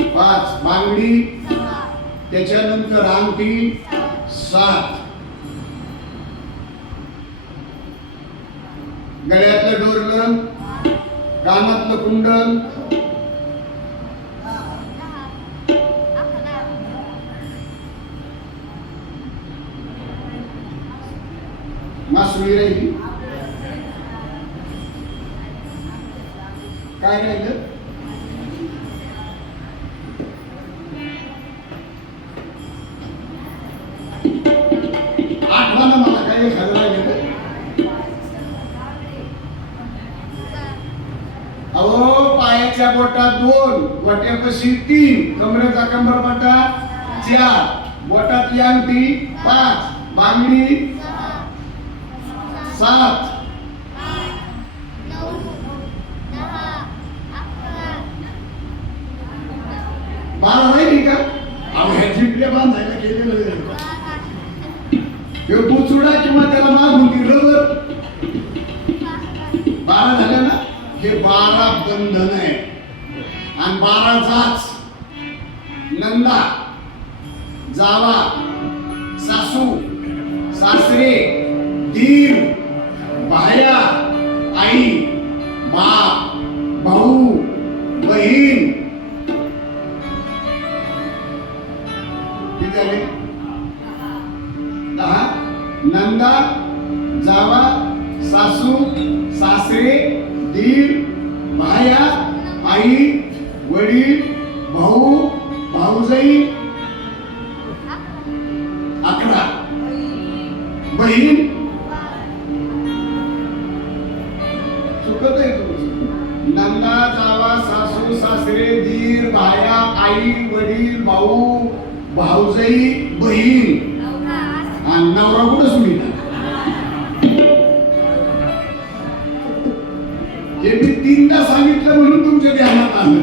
5 बांगडी त्याच्यानंतर अंगठी 7 गळ्यातलं डोरलं कानातलं कुंडल मासुळी राहिली, काय राहिलं? आठवणं मला काय एखादं राहिलं? अहो पायाच्या बोटात 2, गोट्यापाशी 3, कमरेचा कंबरपट्टा 4, बोटातली अंगठी 5, बांगडी 7, 12 राहिली का? अहो ह्या जिंकल्या बांधायला गेलेलं आहे. ह्यो बुचुडा किंवा त्याला मागून ती रबर 12 झाल्या ना. हे 12 बंधन आहे आणि 12 जाच. नंदा, जावा, सासू, सासरे, दीर, भाया, आई, बाप, भाऊ, बहीण. किती झाले? 10. नंदा, जावा, सासू, सासरे, दीर, भाया, आई, वडील, भाऊ, भाऊजाई. 11. बहीण. चुकत आहे तुमचं. नंदा, जावा, सासू, सासरे, दीर, भाया, आई, वडील, भाऊ, भाऊजाई, बहीण आणि नवरा कुठं सुनीता. हे मी 3दा सांगितलं म्हणून तुमच्या ध्यानात आलं.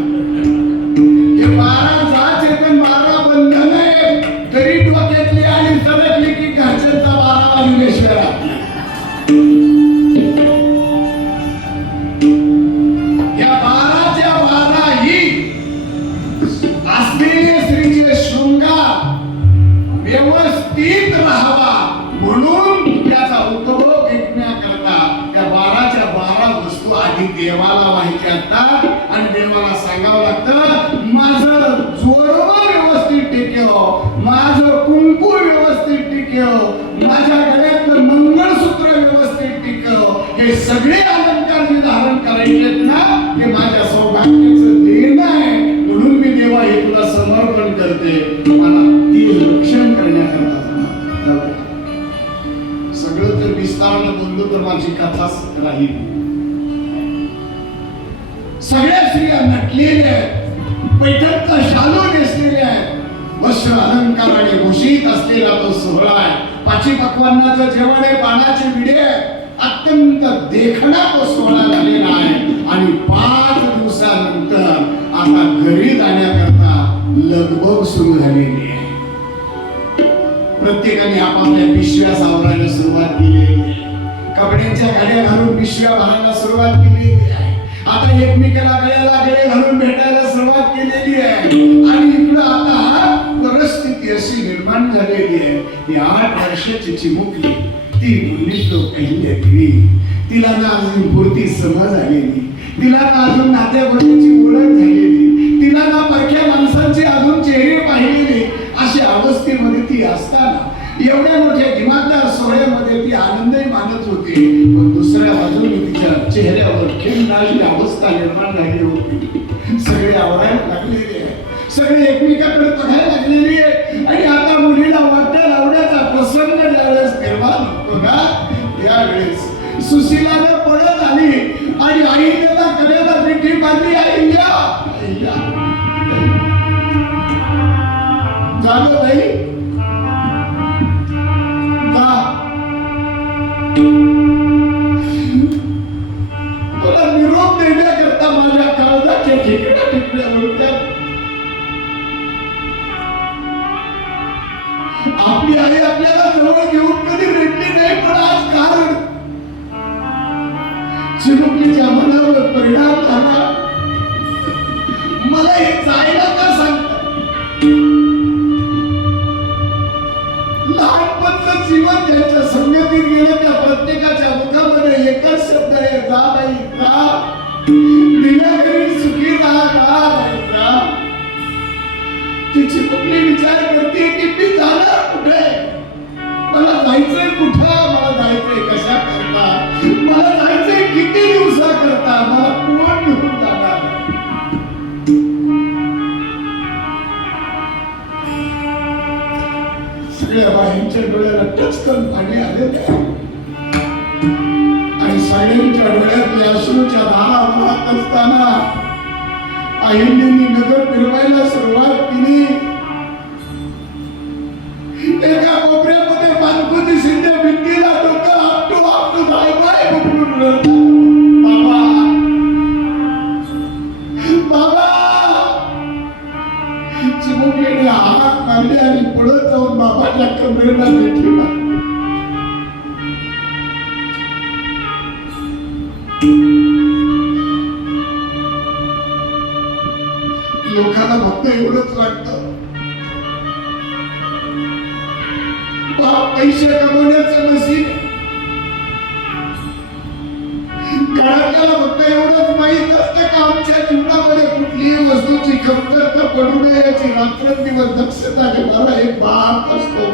हे 12 जाच आहेत आणि 12 बंधन आहे. तरी डोक्यातली आणि सरकली की घरच्यांचा 12 वाजल्याशिवाय राहत नाही. या 12च्या 12 ही असलेले श्रीचे शृंगार व्यवस्थित राहावा म्हणून त्याचा उपभोग ऐकण्याकरता त्या 12च्या 12 वस्तू आधी देवाला माहिती असतात आणि देवाला सांगावं लागतं माझं जोडवं व्यवस्थित टिकव, माझं कुंकू व्यवस्थित टिकव, माझ्या गळ्यातलं मंगळसूत्र व्यवस्थित टिकव. हे सगळे अलंकार जे धारण करायचे ना ते माझ्या सौभाग्याचं देणं आहे म्हणून मी देवा हे तुला समर्पण करते. मला ती रक्षण करण्याकरता सगळं जर विस्तारानं बोललो तर माझी कथाच राहील. सगळ्या स्त्रिया नटलेल्या आहेत, पैठणचा शालू नेसलेल्या आहेत, वस्त्र अलंकाराने भूषित असलेला तो सोहळा आहे. 5 पक्वान्नाचं जेवण आहे, पानाचे विडे आहे, अत्यंत देखणा तो सोहळा झालेला आहे. आणि 5 दिवसानंतर आता घरी जाण्याकरता लगबग सुरू झालेली आहे. प्रत्येकाने आपापल्या पिशव्या सावरायला सुरुवात केलेली आहे. कपड्यांच्या गाड्या घालून पिशव्या भरायला सुरुवात केलेली आहे. आता एकमेकाला गळ्याला गळे घालून भेटायला सुरुवात केलेली आहे. आणि इकडं आता परिस्थिती अशी निर्माण झालेली आहे की 8 वर्षाची चिमुकली ती मुलीच अहिल्यादेवी. तिला ना अजून पुरती समज आलेली, तिला ना अजून नात्याबरोबरची ओळख झालेली, तिला ना परक्या माणसांचे अजून चेहरे पाहिलेले. अशा अवस्थेमध्ये ती असताना एवढ्या मोठ्या दिमागदार सोहळ्यामध्ये ती आनंदही मानत होती. पण दुसऱ्या बाजूने तिच्या चेहऱ्यावर खिन्नाशी अवस्था निर्माण झाली होती. सगळे आवरायला लागलेले आहे, सगळे एकमेकाकडे बघायला लागलेली आहे. आणि आता मुलीला वाट्या लावण्याचा प्रसंग ज्यावेळेस निर्माण होतो ना त्यावेळेस सुशीलाने पळत आली आणि आईने त्या कड्याला मिठी बांधली. आईल्या झालं बाई तुला निरोप देण्याकरता माझ्या काळजाच्या ठिकड्या ठिकड्या उडत्या. आपली आई आपल्याला जवळ घेऊन कधी भेटली नाही, पण आज कारण चिमुकलीच्या मनावर परिणाम झाला. मला हे जायला का सांगतात? लहानपणचं जीवन ज्यांच्या संगतीत गेलं त्या प्रत्येकाच्या मुखामध्ये एकच शब्द आहे, जा बाई जा. दिल्या घरी सुखी राहा जा. ती चिमुकली विचार करते की मी जाणार कुठे, मला जायचंय कुठं, मला जायचंय कशा आईच्या डोळ्याला टचकन पाणी आले आणि सगळ्यांच्या डोळ्यातल्या अश्रूच्या धारा वाहत असताना आईंनी नगर फिरवायला सुरुवात केली. एका कोपऱ्यामध्ये बायकोची सिद्ध भिंतीला डोकं आपटू आपटू बाय बघून रडतात. बाबा बाबा चिमुकलीने हात मारले आणि पुढे जाऊन बाबाच्या कमरेला भेटला. लोकांना फक्त एवढंच वाटतं बाप पैसे कमवण्याचं मशीन. घरातल्याला फक्त एवढंच माहित असतं का आमच्या जीवनामध्ये कुठलीही वस्तूची कमतरता पडू नये याची रात्रंदिवस दक्षता घेणारा एक बाप असतो.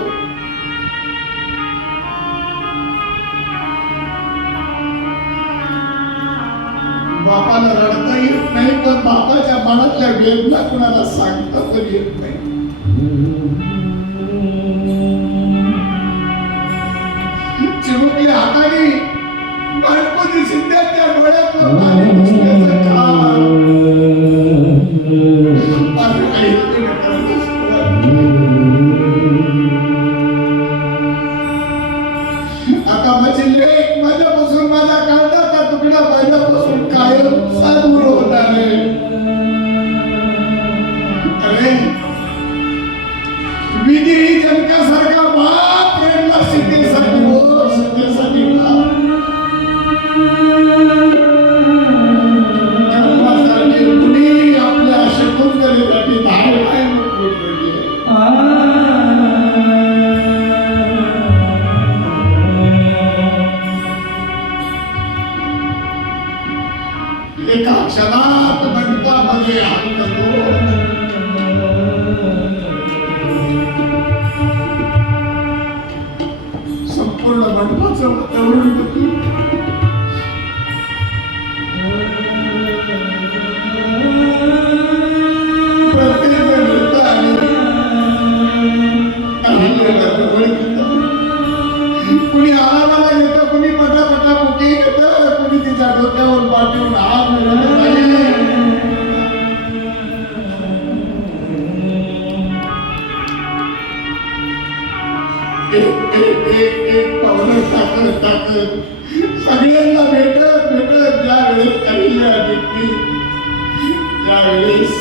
बापाला रडता येत नाही पण बापाच्या मनातल्या वेदना कुणाला सांगता पण येत नाही. चिमुकल्या हाताने बायकोची सिद्धाच्या डोळ्यातलं पाणी पुसण्याचं काम माझ्या आईने करायला सुरुवात केली. आता माझी लेक माझ्यापासून माझा काढण्याचा तुकडा माझ्यापासून कायमचा दूर होणार आहे. अरे विधी ही जनकासारखा बाप प्रेमला सिद्धीसाठी हो सिद्धीसाठी कर्मासारखी कुणी आपल्या शकुंतलेसाठी धाय धाय मोठमोठली एका क्षणात मंडपामध्ये संपूर्ण मंडपाचं वातावरण बदलून प्रत्येक नृत्य आणि अहिल्याला जवळ घेतं. कुणी आरामाला घेतं, कुणी पटापटा मुके घेतं, कुणी तिच्या डोक्यावर पाठवून हात मिळवत नाही. एक पावलं टाकत सगळ्यांना भेटत ज्या वेळेस अहिल्या निघती त्यावेळेस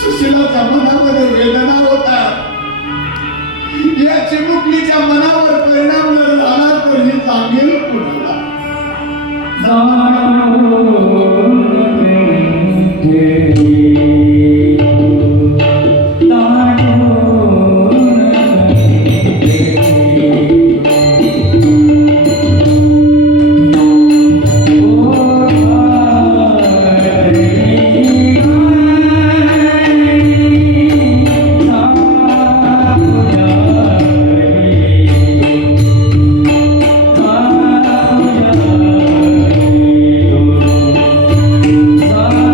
सुशिलाच्या मनामध्ये वेदना होता. या चिमुकलीच्या मनावर परिणाम जर झाला तर हे सांगेल कुणाला. Ah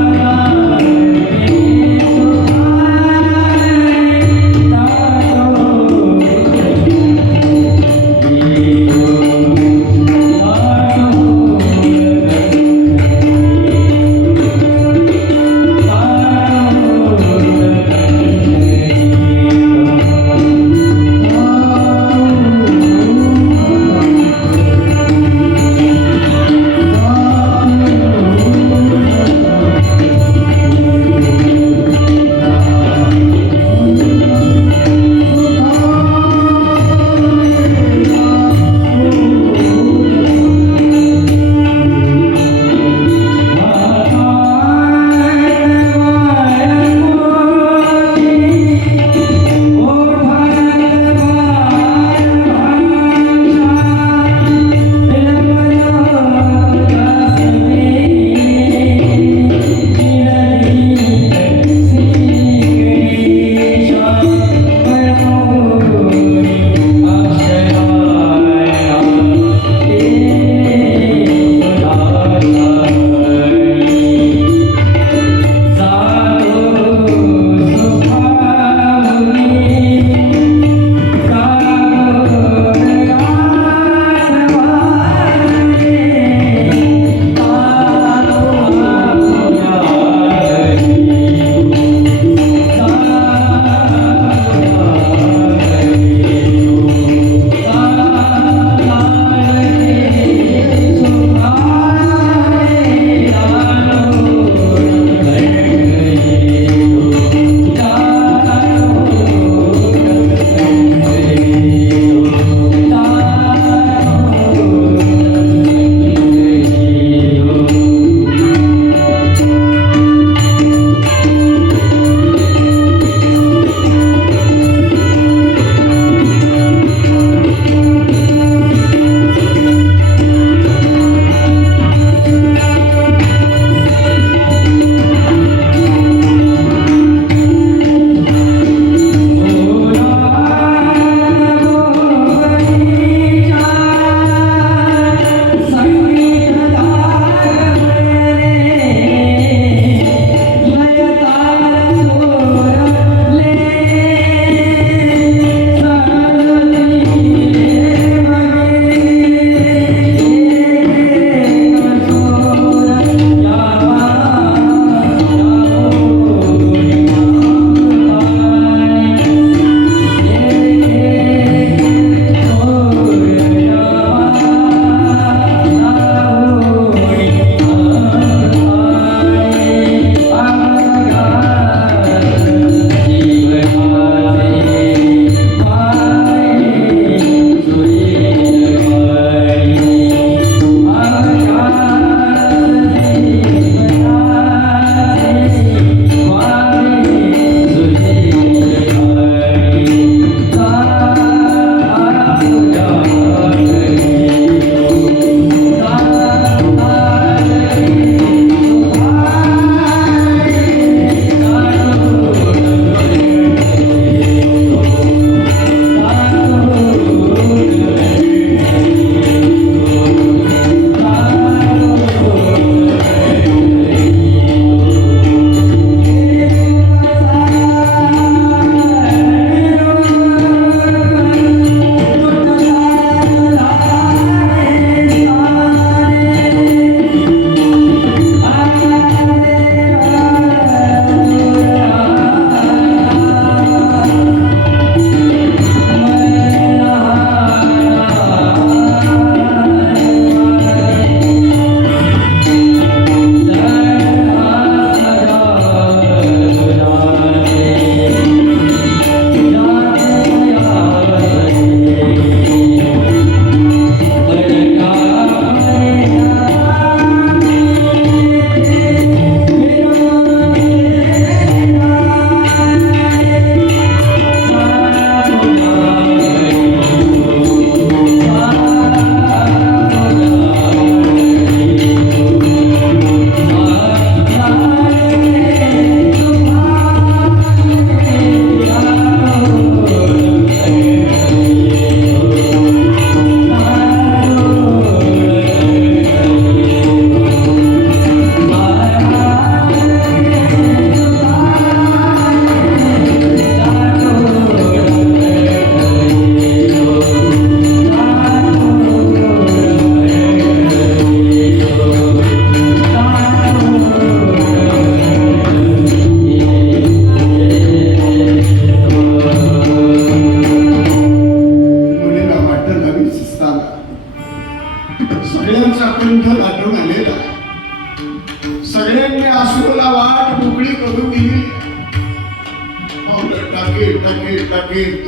टाकीत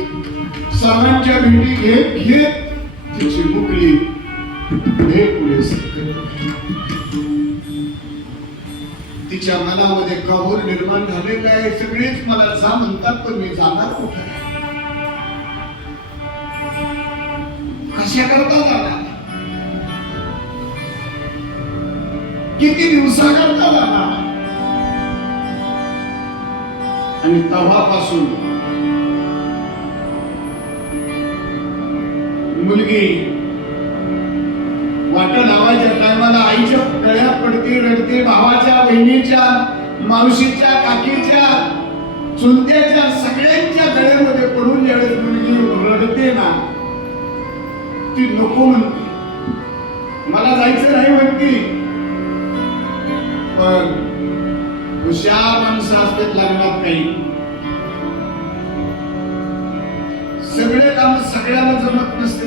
सर्वांच्या भेटी घेत घेत तिची मुकली हे पुढे तिच्या मनामध्ये काहूर निर्माण झालेलं आहे. सगळेच मला जा म्हणतात पण मी जाणार कुठे, कशा करता जाणार, किती दिवसाकरता जाणार. आणि तेव्हापासून मुलगी वाट लावायच्या टायमाला आईच्या गळ्यात पडते, रडते, भावाच्या, बहिणीच्या, मावशीच्या, काकीच्या, चुलत्याच्या सगळ्यांच्या गळ्यामध्ये पडून ज्यावेळेस मुलगी रडते ना, ती नको म्हणते, मला जायचं नाही म्हणते. पण हुशार माणसं असतात लग्नात, काही सगळे काम सगळ्याला जमत नसते.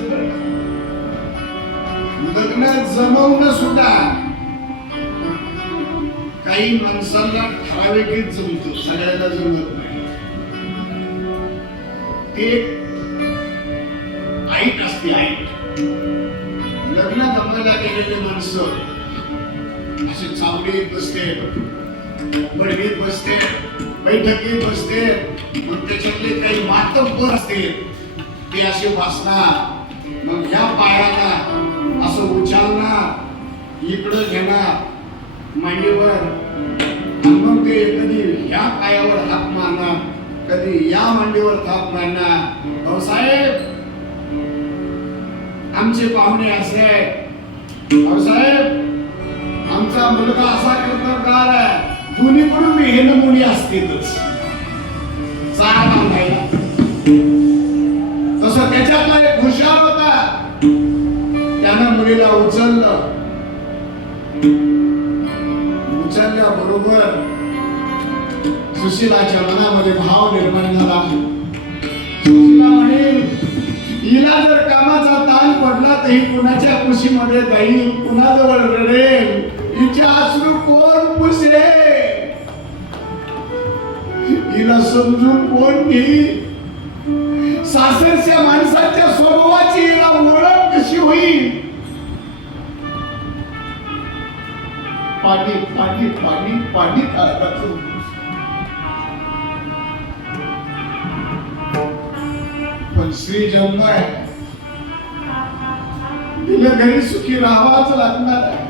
लग्न जमवणं सुद्धा काही माणसांना ठराविकच जमतं, सगळ्याला जमत नाही. ते ऐट असते, ऐट. लग्न जमवायला गेलेले माणसं असे चावडीत बसते, बडवीत बसते, बैठकीत बसते, मग त्याच्यातले काही मातब्बर असते ते असे वाचणार, मग ह्या पायाला असं उचलणार, इकडं घेणार मांडीवर, आणि मग ते कधी ह्या पायावर हात मारणार, कधी या मांडीवर हात मारणार. भाऊ साहेब आमचे पाहुणे असे आहेत, भाऊ साहेब आमचा मुलगा असा करणार आहे, दोन्हीकडून मी हे नमुने असतेच. चार बांधायला तसं त्याच्यातला एक हुशार होता, त्यानं मुलीला उचलल्याबरोबर सुशीलाच्या मनामध्ये भाव निर्माण झाला. सुशीला म्हणेल, हिला जर कामाचा ताण पडला तर ही कुणाच्या कुशीमध्ये जाईल, कुणाजवळ रडेल, हिचे अश्रू कोण पुसेल, हिला समजून कोण घेईल, सासरच्या माणसाच्या स्वभावाची हिला ओळख कशी होईल. पाणी पाणी पाणी पाणी काढतात. पण श्री जन्म आहे, तिला घरी सुखी राहावाच लागणार आहे.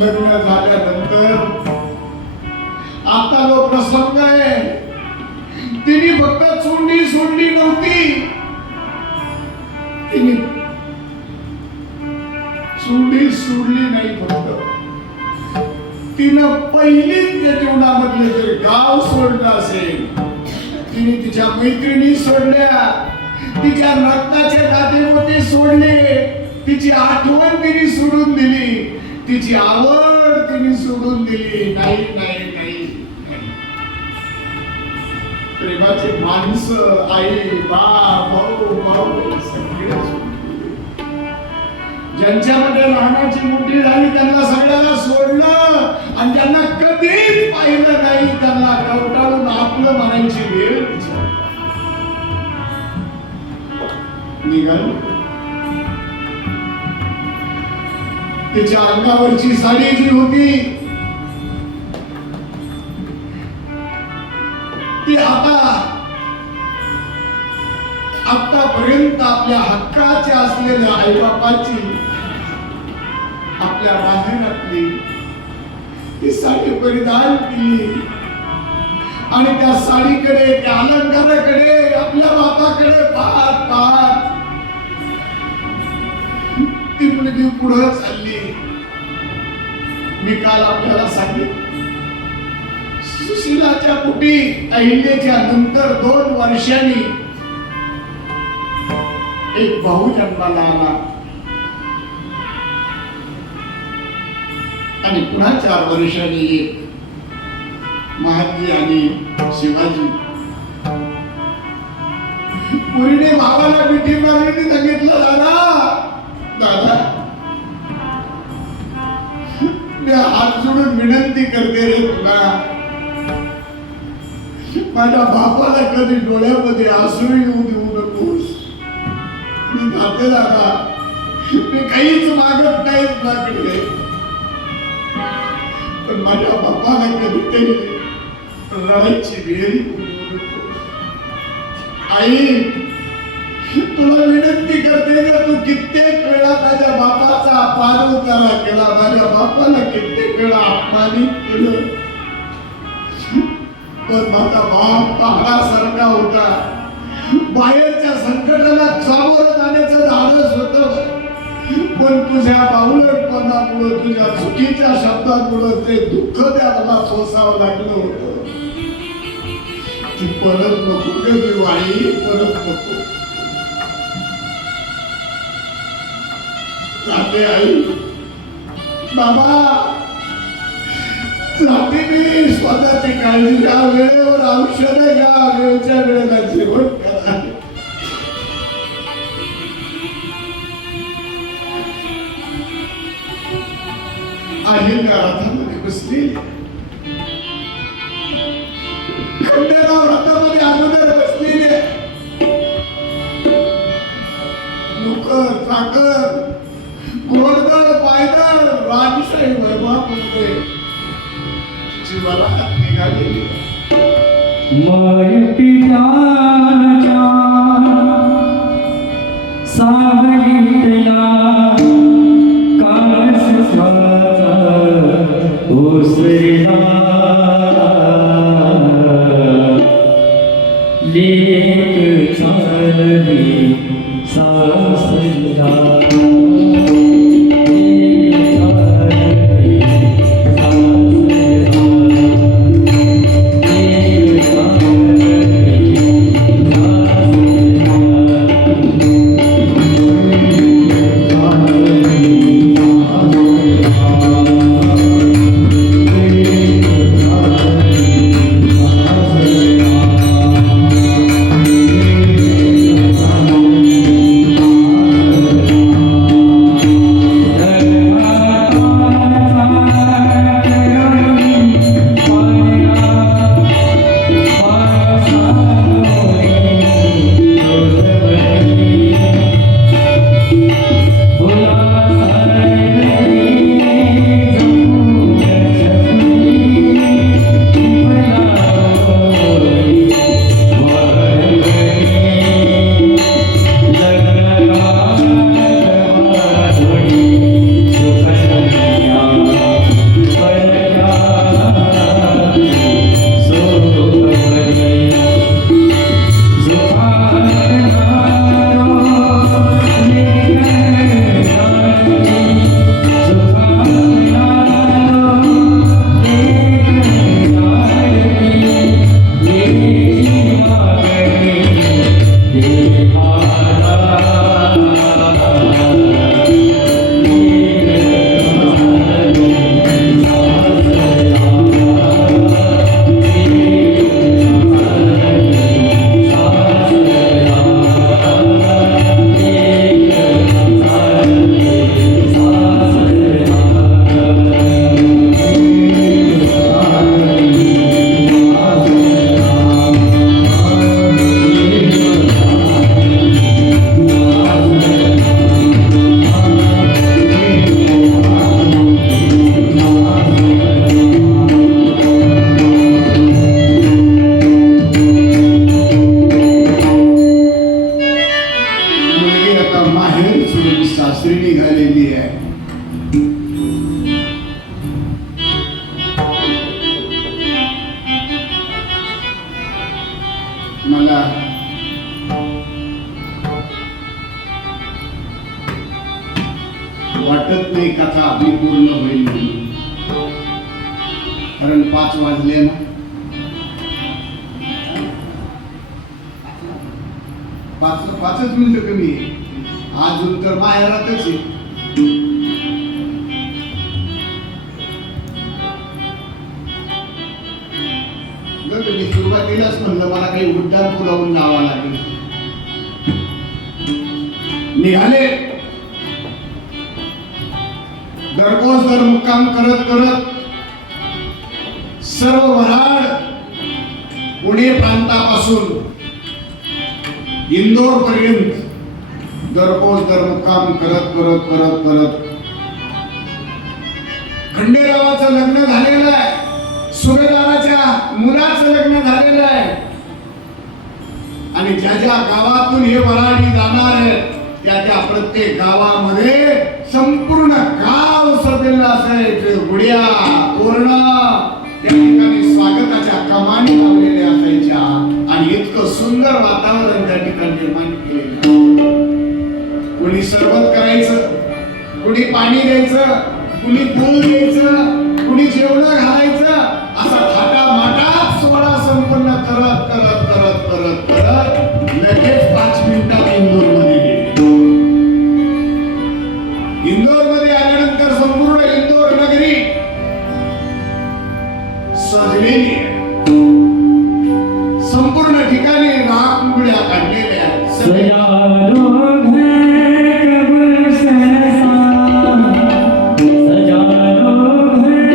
लग्न झाल्यानंतर आता जो प्रसंग आहे, तिने फक्त चुंडी सोडली नव्हती, तिने चुंडी सोडली नाही, फक्त तिनं पहिलीच त्या जीवनामधले जर गाव सोडलं असेल, तिने तिच्या मैत्रिणी सोडल्या, तिच्या रक्ताचे नातेगोते सोडले, तिची आठवण तिने सोडून दिली, तिची आवड तिने सोडून दिली. नाही नाही नाही, प्रेमाची माणसं, आई, बाप, भाऊ, भाऊ सगळे ज्यांच्यामध्ये लहानाची मोठी झाली त्यांना सगळ्याला सोडलं, आणि ज्यांना कधीच पाहिलं नाही त्यांना कवटाळून आपलं म्हणायची वेळ निघाल. तिच्या अंगावरची साडी जी होती ती आतापर्यंत आपल्या हक्काच्या असलेल्या आईबापाची, आपल्या बाहेरातली ती साडी परिधान केली, आणि त्या साडीकडे, त्या अलंकाराकडे, आपल्या बापाकडे पाहत पाहत ती मुलगी पुढे चालली. मी काल आपल्याला सांगितलं, सुशीलाच्या पोटी अहिल्याच्या नंतर 2 वर्षांनी एक भाऊ जन्माला आला, आणि पुन्हा 4 वर्षांनी एक महाजी आणि शिवाजी. मुलीने भावाला मिठी मारली, सांगितलं दादा दादा मी हात जोडून विनंती करते रे तुला, माझ्या बापाला कधी डोळ्यामध्ये आसरू येऊ देऊ नकोस. मी जाते दादा, मी काहीच मागत नाही तुझ्याकडे, पण माझ्या बापाला कधीतरी रडायची वेळ येऊ नकोस. आई, तुला विनंती करते का, तू कित्येक वेळा माझ्या बापाचा अपमान उतारा केला, माझ्या बापाला कित्येक वेळा अपमानित केलं, पण माझा बाप पहाडासारखा होता. बाहेरच्या संकटाला सामोरं जाण्याचं धाडस होतं, पण तुझ्या बावळटपणामुळे, तुझ्या चुकीच्या शब्दांमुळे ते दुःख त्याला सोसावं लागलं होतं. ती परत नको कधी वाई, परत नको. जाते आई, बाबा जाते मी. स्वतःची काळजी घ्या, वेळेवर औषध घ्या, वेळच्या वेळेला जेवण करा. अहिल्या रथामध्ये बसली, खंडेराव रथामध्ये अगोदर बसलेले, नोकर चाकर घोडदळ पायदळ राजशाही वैभवामध्ये जीवाला हात निघालेली. मायपित्याच्या सावलीतला काळजाचा ओसरला, लेक चालली सासरला. मला वाटत नाही कथा आपली पूर्ण होईल म्हणून, कारण 5 वाजले ना. 5च मिनिटं कमी आहे. अजून तर माहेरातच आहे. मी सुरुवातीलाच म्हणलं मला काही उड्डाण पुलावून लावा लागेल. निघाले दररोज दर मुक्काम करत करत सर्व वराड पुणे प्रांतापासून इंदोर पर्यंत दररोज दर मुक्काम करत करत करत करत खंडेरावाचं लग्न झालेलं आहे, सुभेदाराच्या मुलाचं लग्न झालेलं आहे आणि ज्या ज्या गावातून हे वराडी जाणार आहेत त्या प्रत्येक गावामध्ये संपूर्ण गाव सजलेलं असायचं, गुड्या तोरणा त्या ठिकाणी स्वागताच्या कमानी लावलेल्या असायच्या आणि इतकं सुंदर वातावरण त्या ठिकाणी निर्माण केलेलं. कुणी सरबत करायचं, कुणी पाणी द्यायचं, कुणी फूल द्यायचं, कुणी जेवण घालायचं, असा थाटामाटात सोहळा संपन्न करत करत करत करत करत लगेच 5 मिनिटात इंदोर मध्ये गेले. इंदोर मध्ये आल्यानंतर संपूर्ण इंदोर नगरी सजलेली आहे. संपूर्ण ठिकाणी रांगोळ्या काढलेल्या आहेत. सजालो घर गुलशन सा, सजालो घर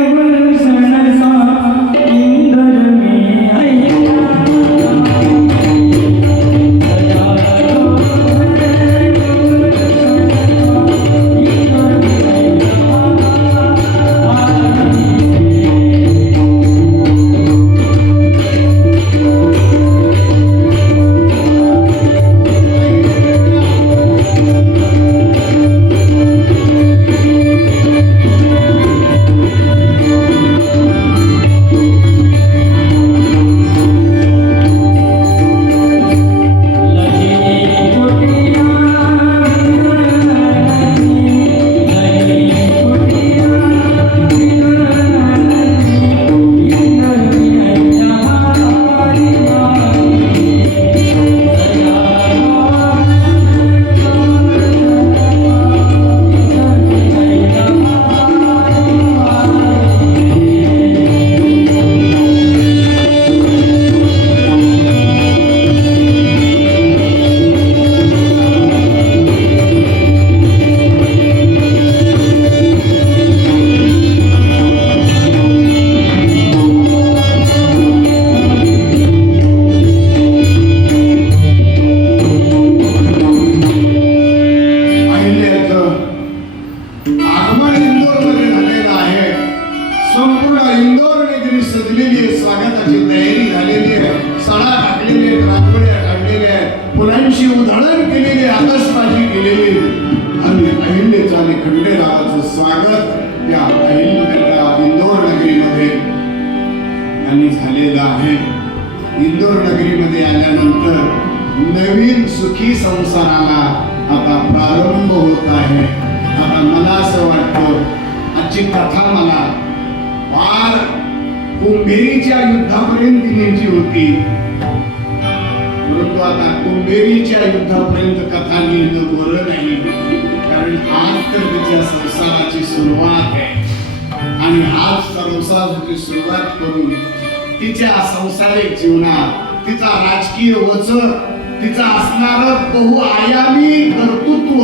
गुलशन सा, इंदर में आया. सजालो घर गुलशन सा, इंदर में फुलांची उधळण केलेली, आतषबाजी केलेली आणि अहिल्याचं आणि खंडेरावाचं स्वागत या अहिल्या इंदोर नगरीमध्ये यांनी झालेलं आहे. इंदोर नगरीमध्ये आल्यानंतर नवीन सुखी संसाराला आता प्रारंभ होत आहे. आता मला असं वाटतं आजची कथा मला फार कुंभेरीच्या युद्धापर्यंत न्यायची होती, परंतु आता कुंभेरीच्या युद्धापर्यंत कथा लिहिणं बरं नाही, कारण आज तर तिच्या संसाराची सुरुवात आहे आणि आज संसाराची सुरुवात करून तिच्या संसारिक जीवनात तिचा राजकीय वचन, तिचा असणार बहुआयामी कर्तृत्व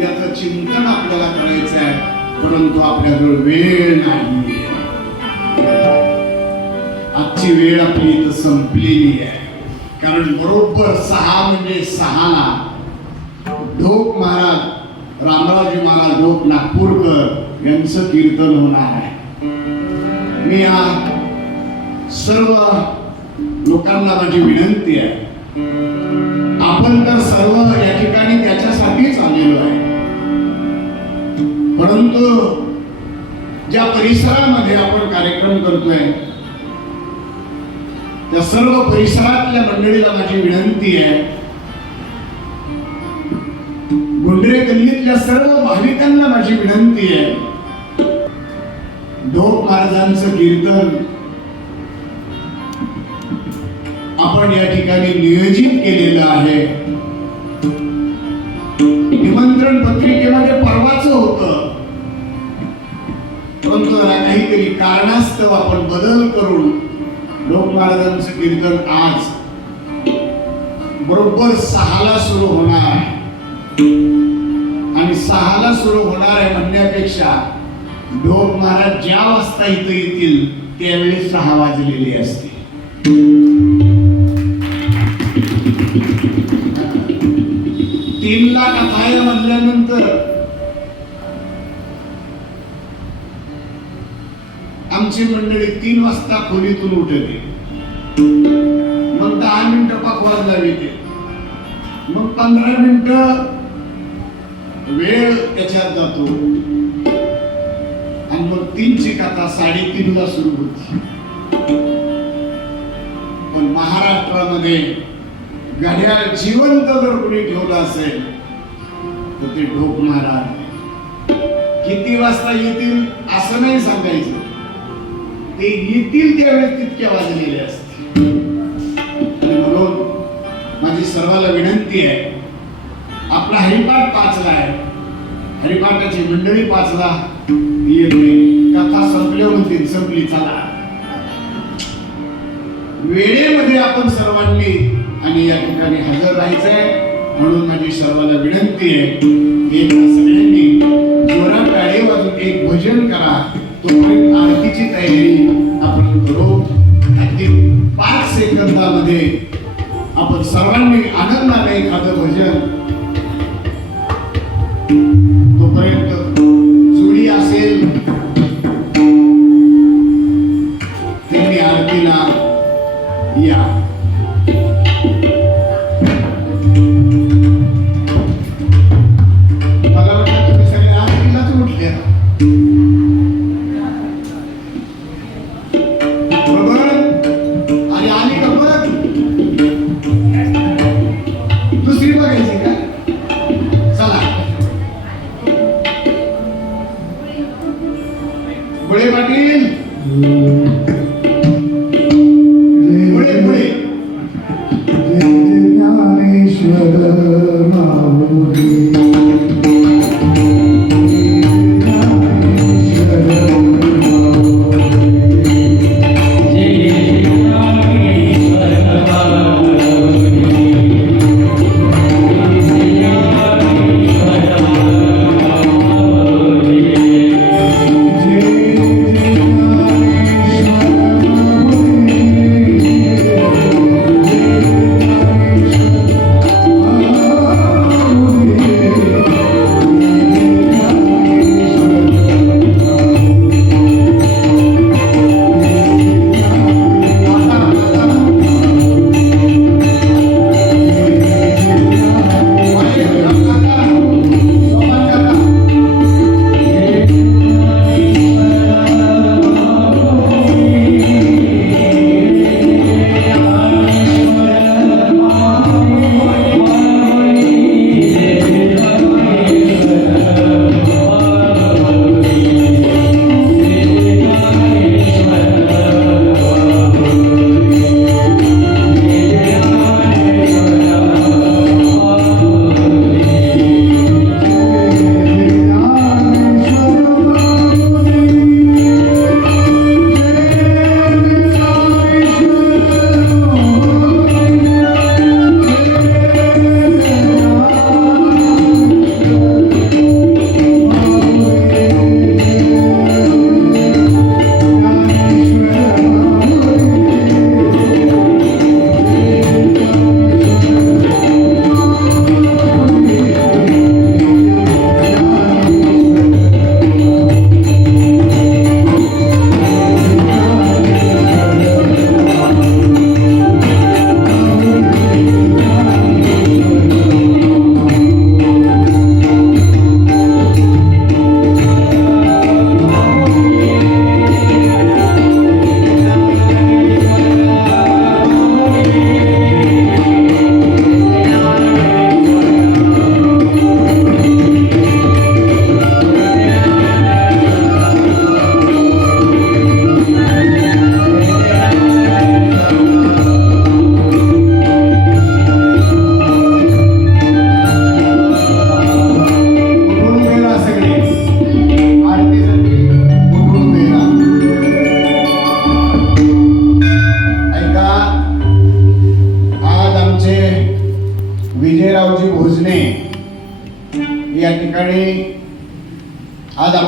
याचं चिंतन आपल्याला करायचं आहे, परंतु आपल्याजवळ वेळ नाही. आजची वेळ आपली इथं संपलेली आहे, कारण बरोबर 6 म्हणजे 6ला ढोक महाराज रामरावजी महाराज ढोक नागपूरकर यांचं कीर्तन होणार आहे. मी या सर्व लोकांना माझी विनंती आहे, आपण तर सर्व या ठिकाणी त्याच्यासाठीच आलेलो आहे, परंतु ज्या परिसरामध्ये आपण कार्यक्रम करतोय त्या सर्व परिसरातल्या मंडळीला माझी विनंती आहे, गुंडरे गल्लीतल्या सर्व भाविकांना माझी विनंती आहे, ढोक महाराजांचं कीर्तन आपण या ठिकाणी नियोजित केलेलं आहे. निमंत्रण पत्रिकेमध्ये परवाच होतं, परंतु काहीतरी कारणास्तव आपण बदल करून ढोक महाराजांचं कीर्तन आज बरोबर 6ला सुरू होणार आणि 6ला सुरू होणार आहे म्हणण्यापेक्षा ढोक महाराज ज्या वाजता इथं येतील त्यावेळी 6 वाजलेले असते. 3ला कथा आहे म्हणल्यानंतर आमची मंडळी 3 वाजता खोलीतून उठते. मग 10 मिनिटं पकवाज लावते. मग 15 मिनिटं वेळ त्याच्यात जातो आणि मग 3ची कथा 3:30ला सुरू होती. पण महाराष्ट्रामध्ये घड्याळ जिवंत जर कोणी ठेवलं असेल तर ते ढोक महाराज. किती वाजता येतील असं नाही सांगायचं, ते येतील त्यावेळेस तितक्या वाजलेले असते. आणि म्हणून माझी सर्वाला विनंती आहे, आपला हरिपाठ 5ला आहे, हरिपाठाची मंडळी 5ला येते. कथा संपल्या म्हणतील संपली, चला वेळेमध्ये आपण सर्वांनी आणि या ठिकाणी हजर राहायचंय. म्हणून माझी सर्वाला विनंती आहे, एकदा सगळ्यांनी जोरात टाळी वाजून एक भजन करा. तोपर्यंत आरतीची तयारी आपण करू. अगदी 5 सेकंदामध्ये आपण सर्वांनी आनंदाने एखादं भजन. तोपर्यंत जोडी असेल त्यांनी आरतीला या. मला वाटतं तुम्ही सगळे आरतीलाच उठले बरोबर. आणि आली का बघ, दुसरी बघायची का? चला पुढे पाटील, पुढे पुढे. ज्ञानेश्वर माऊली जय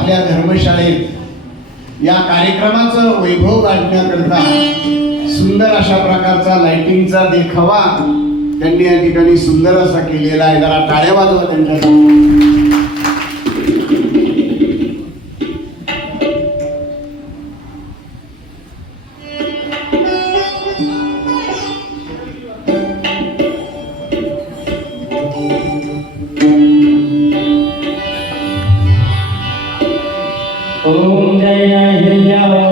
आपल्या धर्मशाळेत या कार्यक्रमाचं वैभव गाठण्याकरता सुंदर अशा प्रकारचा लाइटिंगचा देखावा त्यांनी या ठिकाणी सुंदर असा केलेला आहे. जरा टाळ्या वाजवा त्यांच्यासाठी. ओम जय हिंदव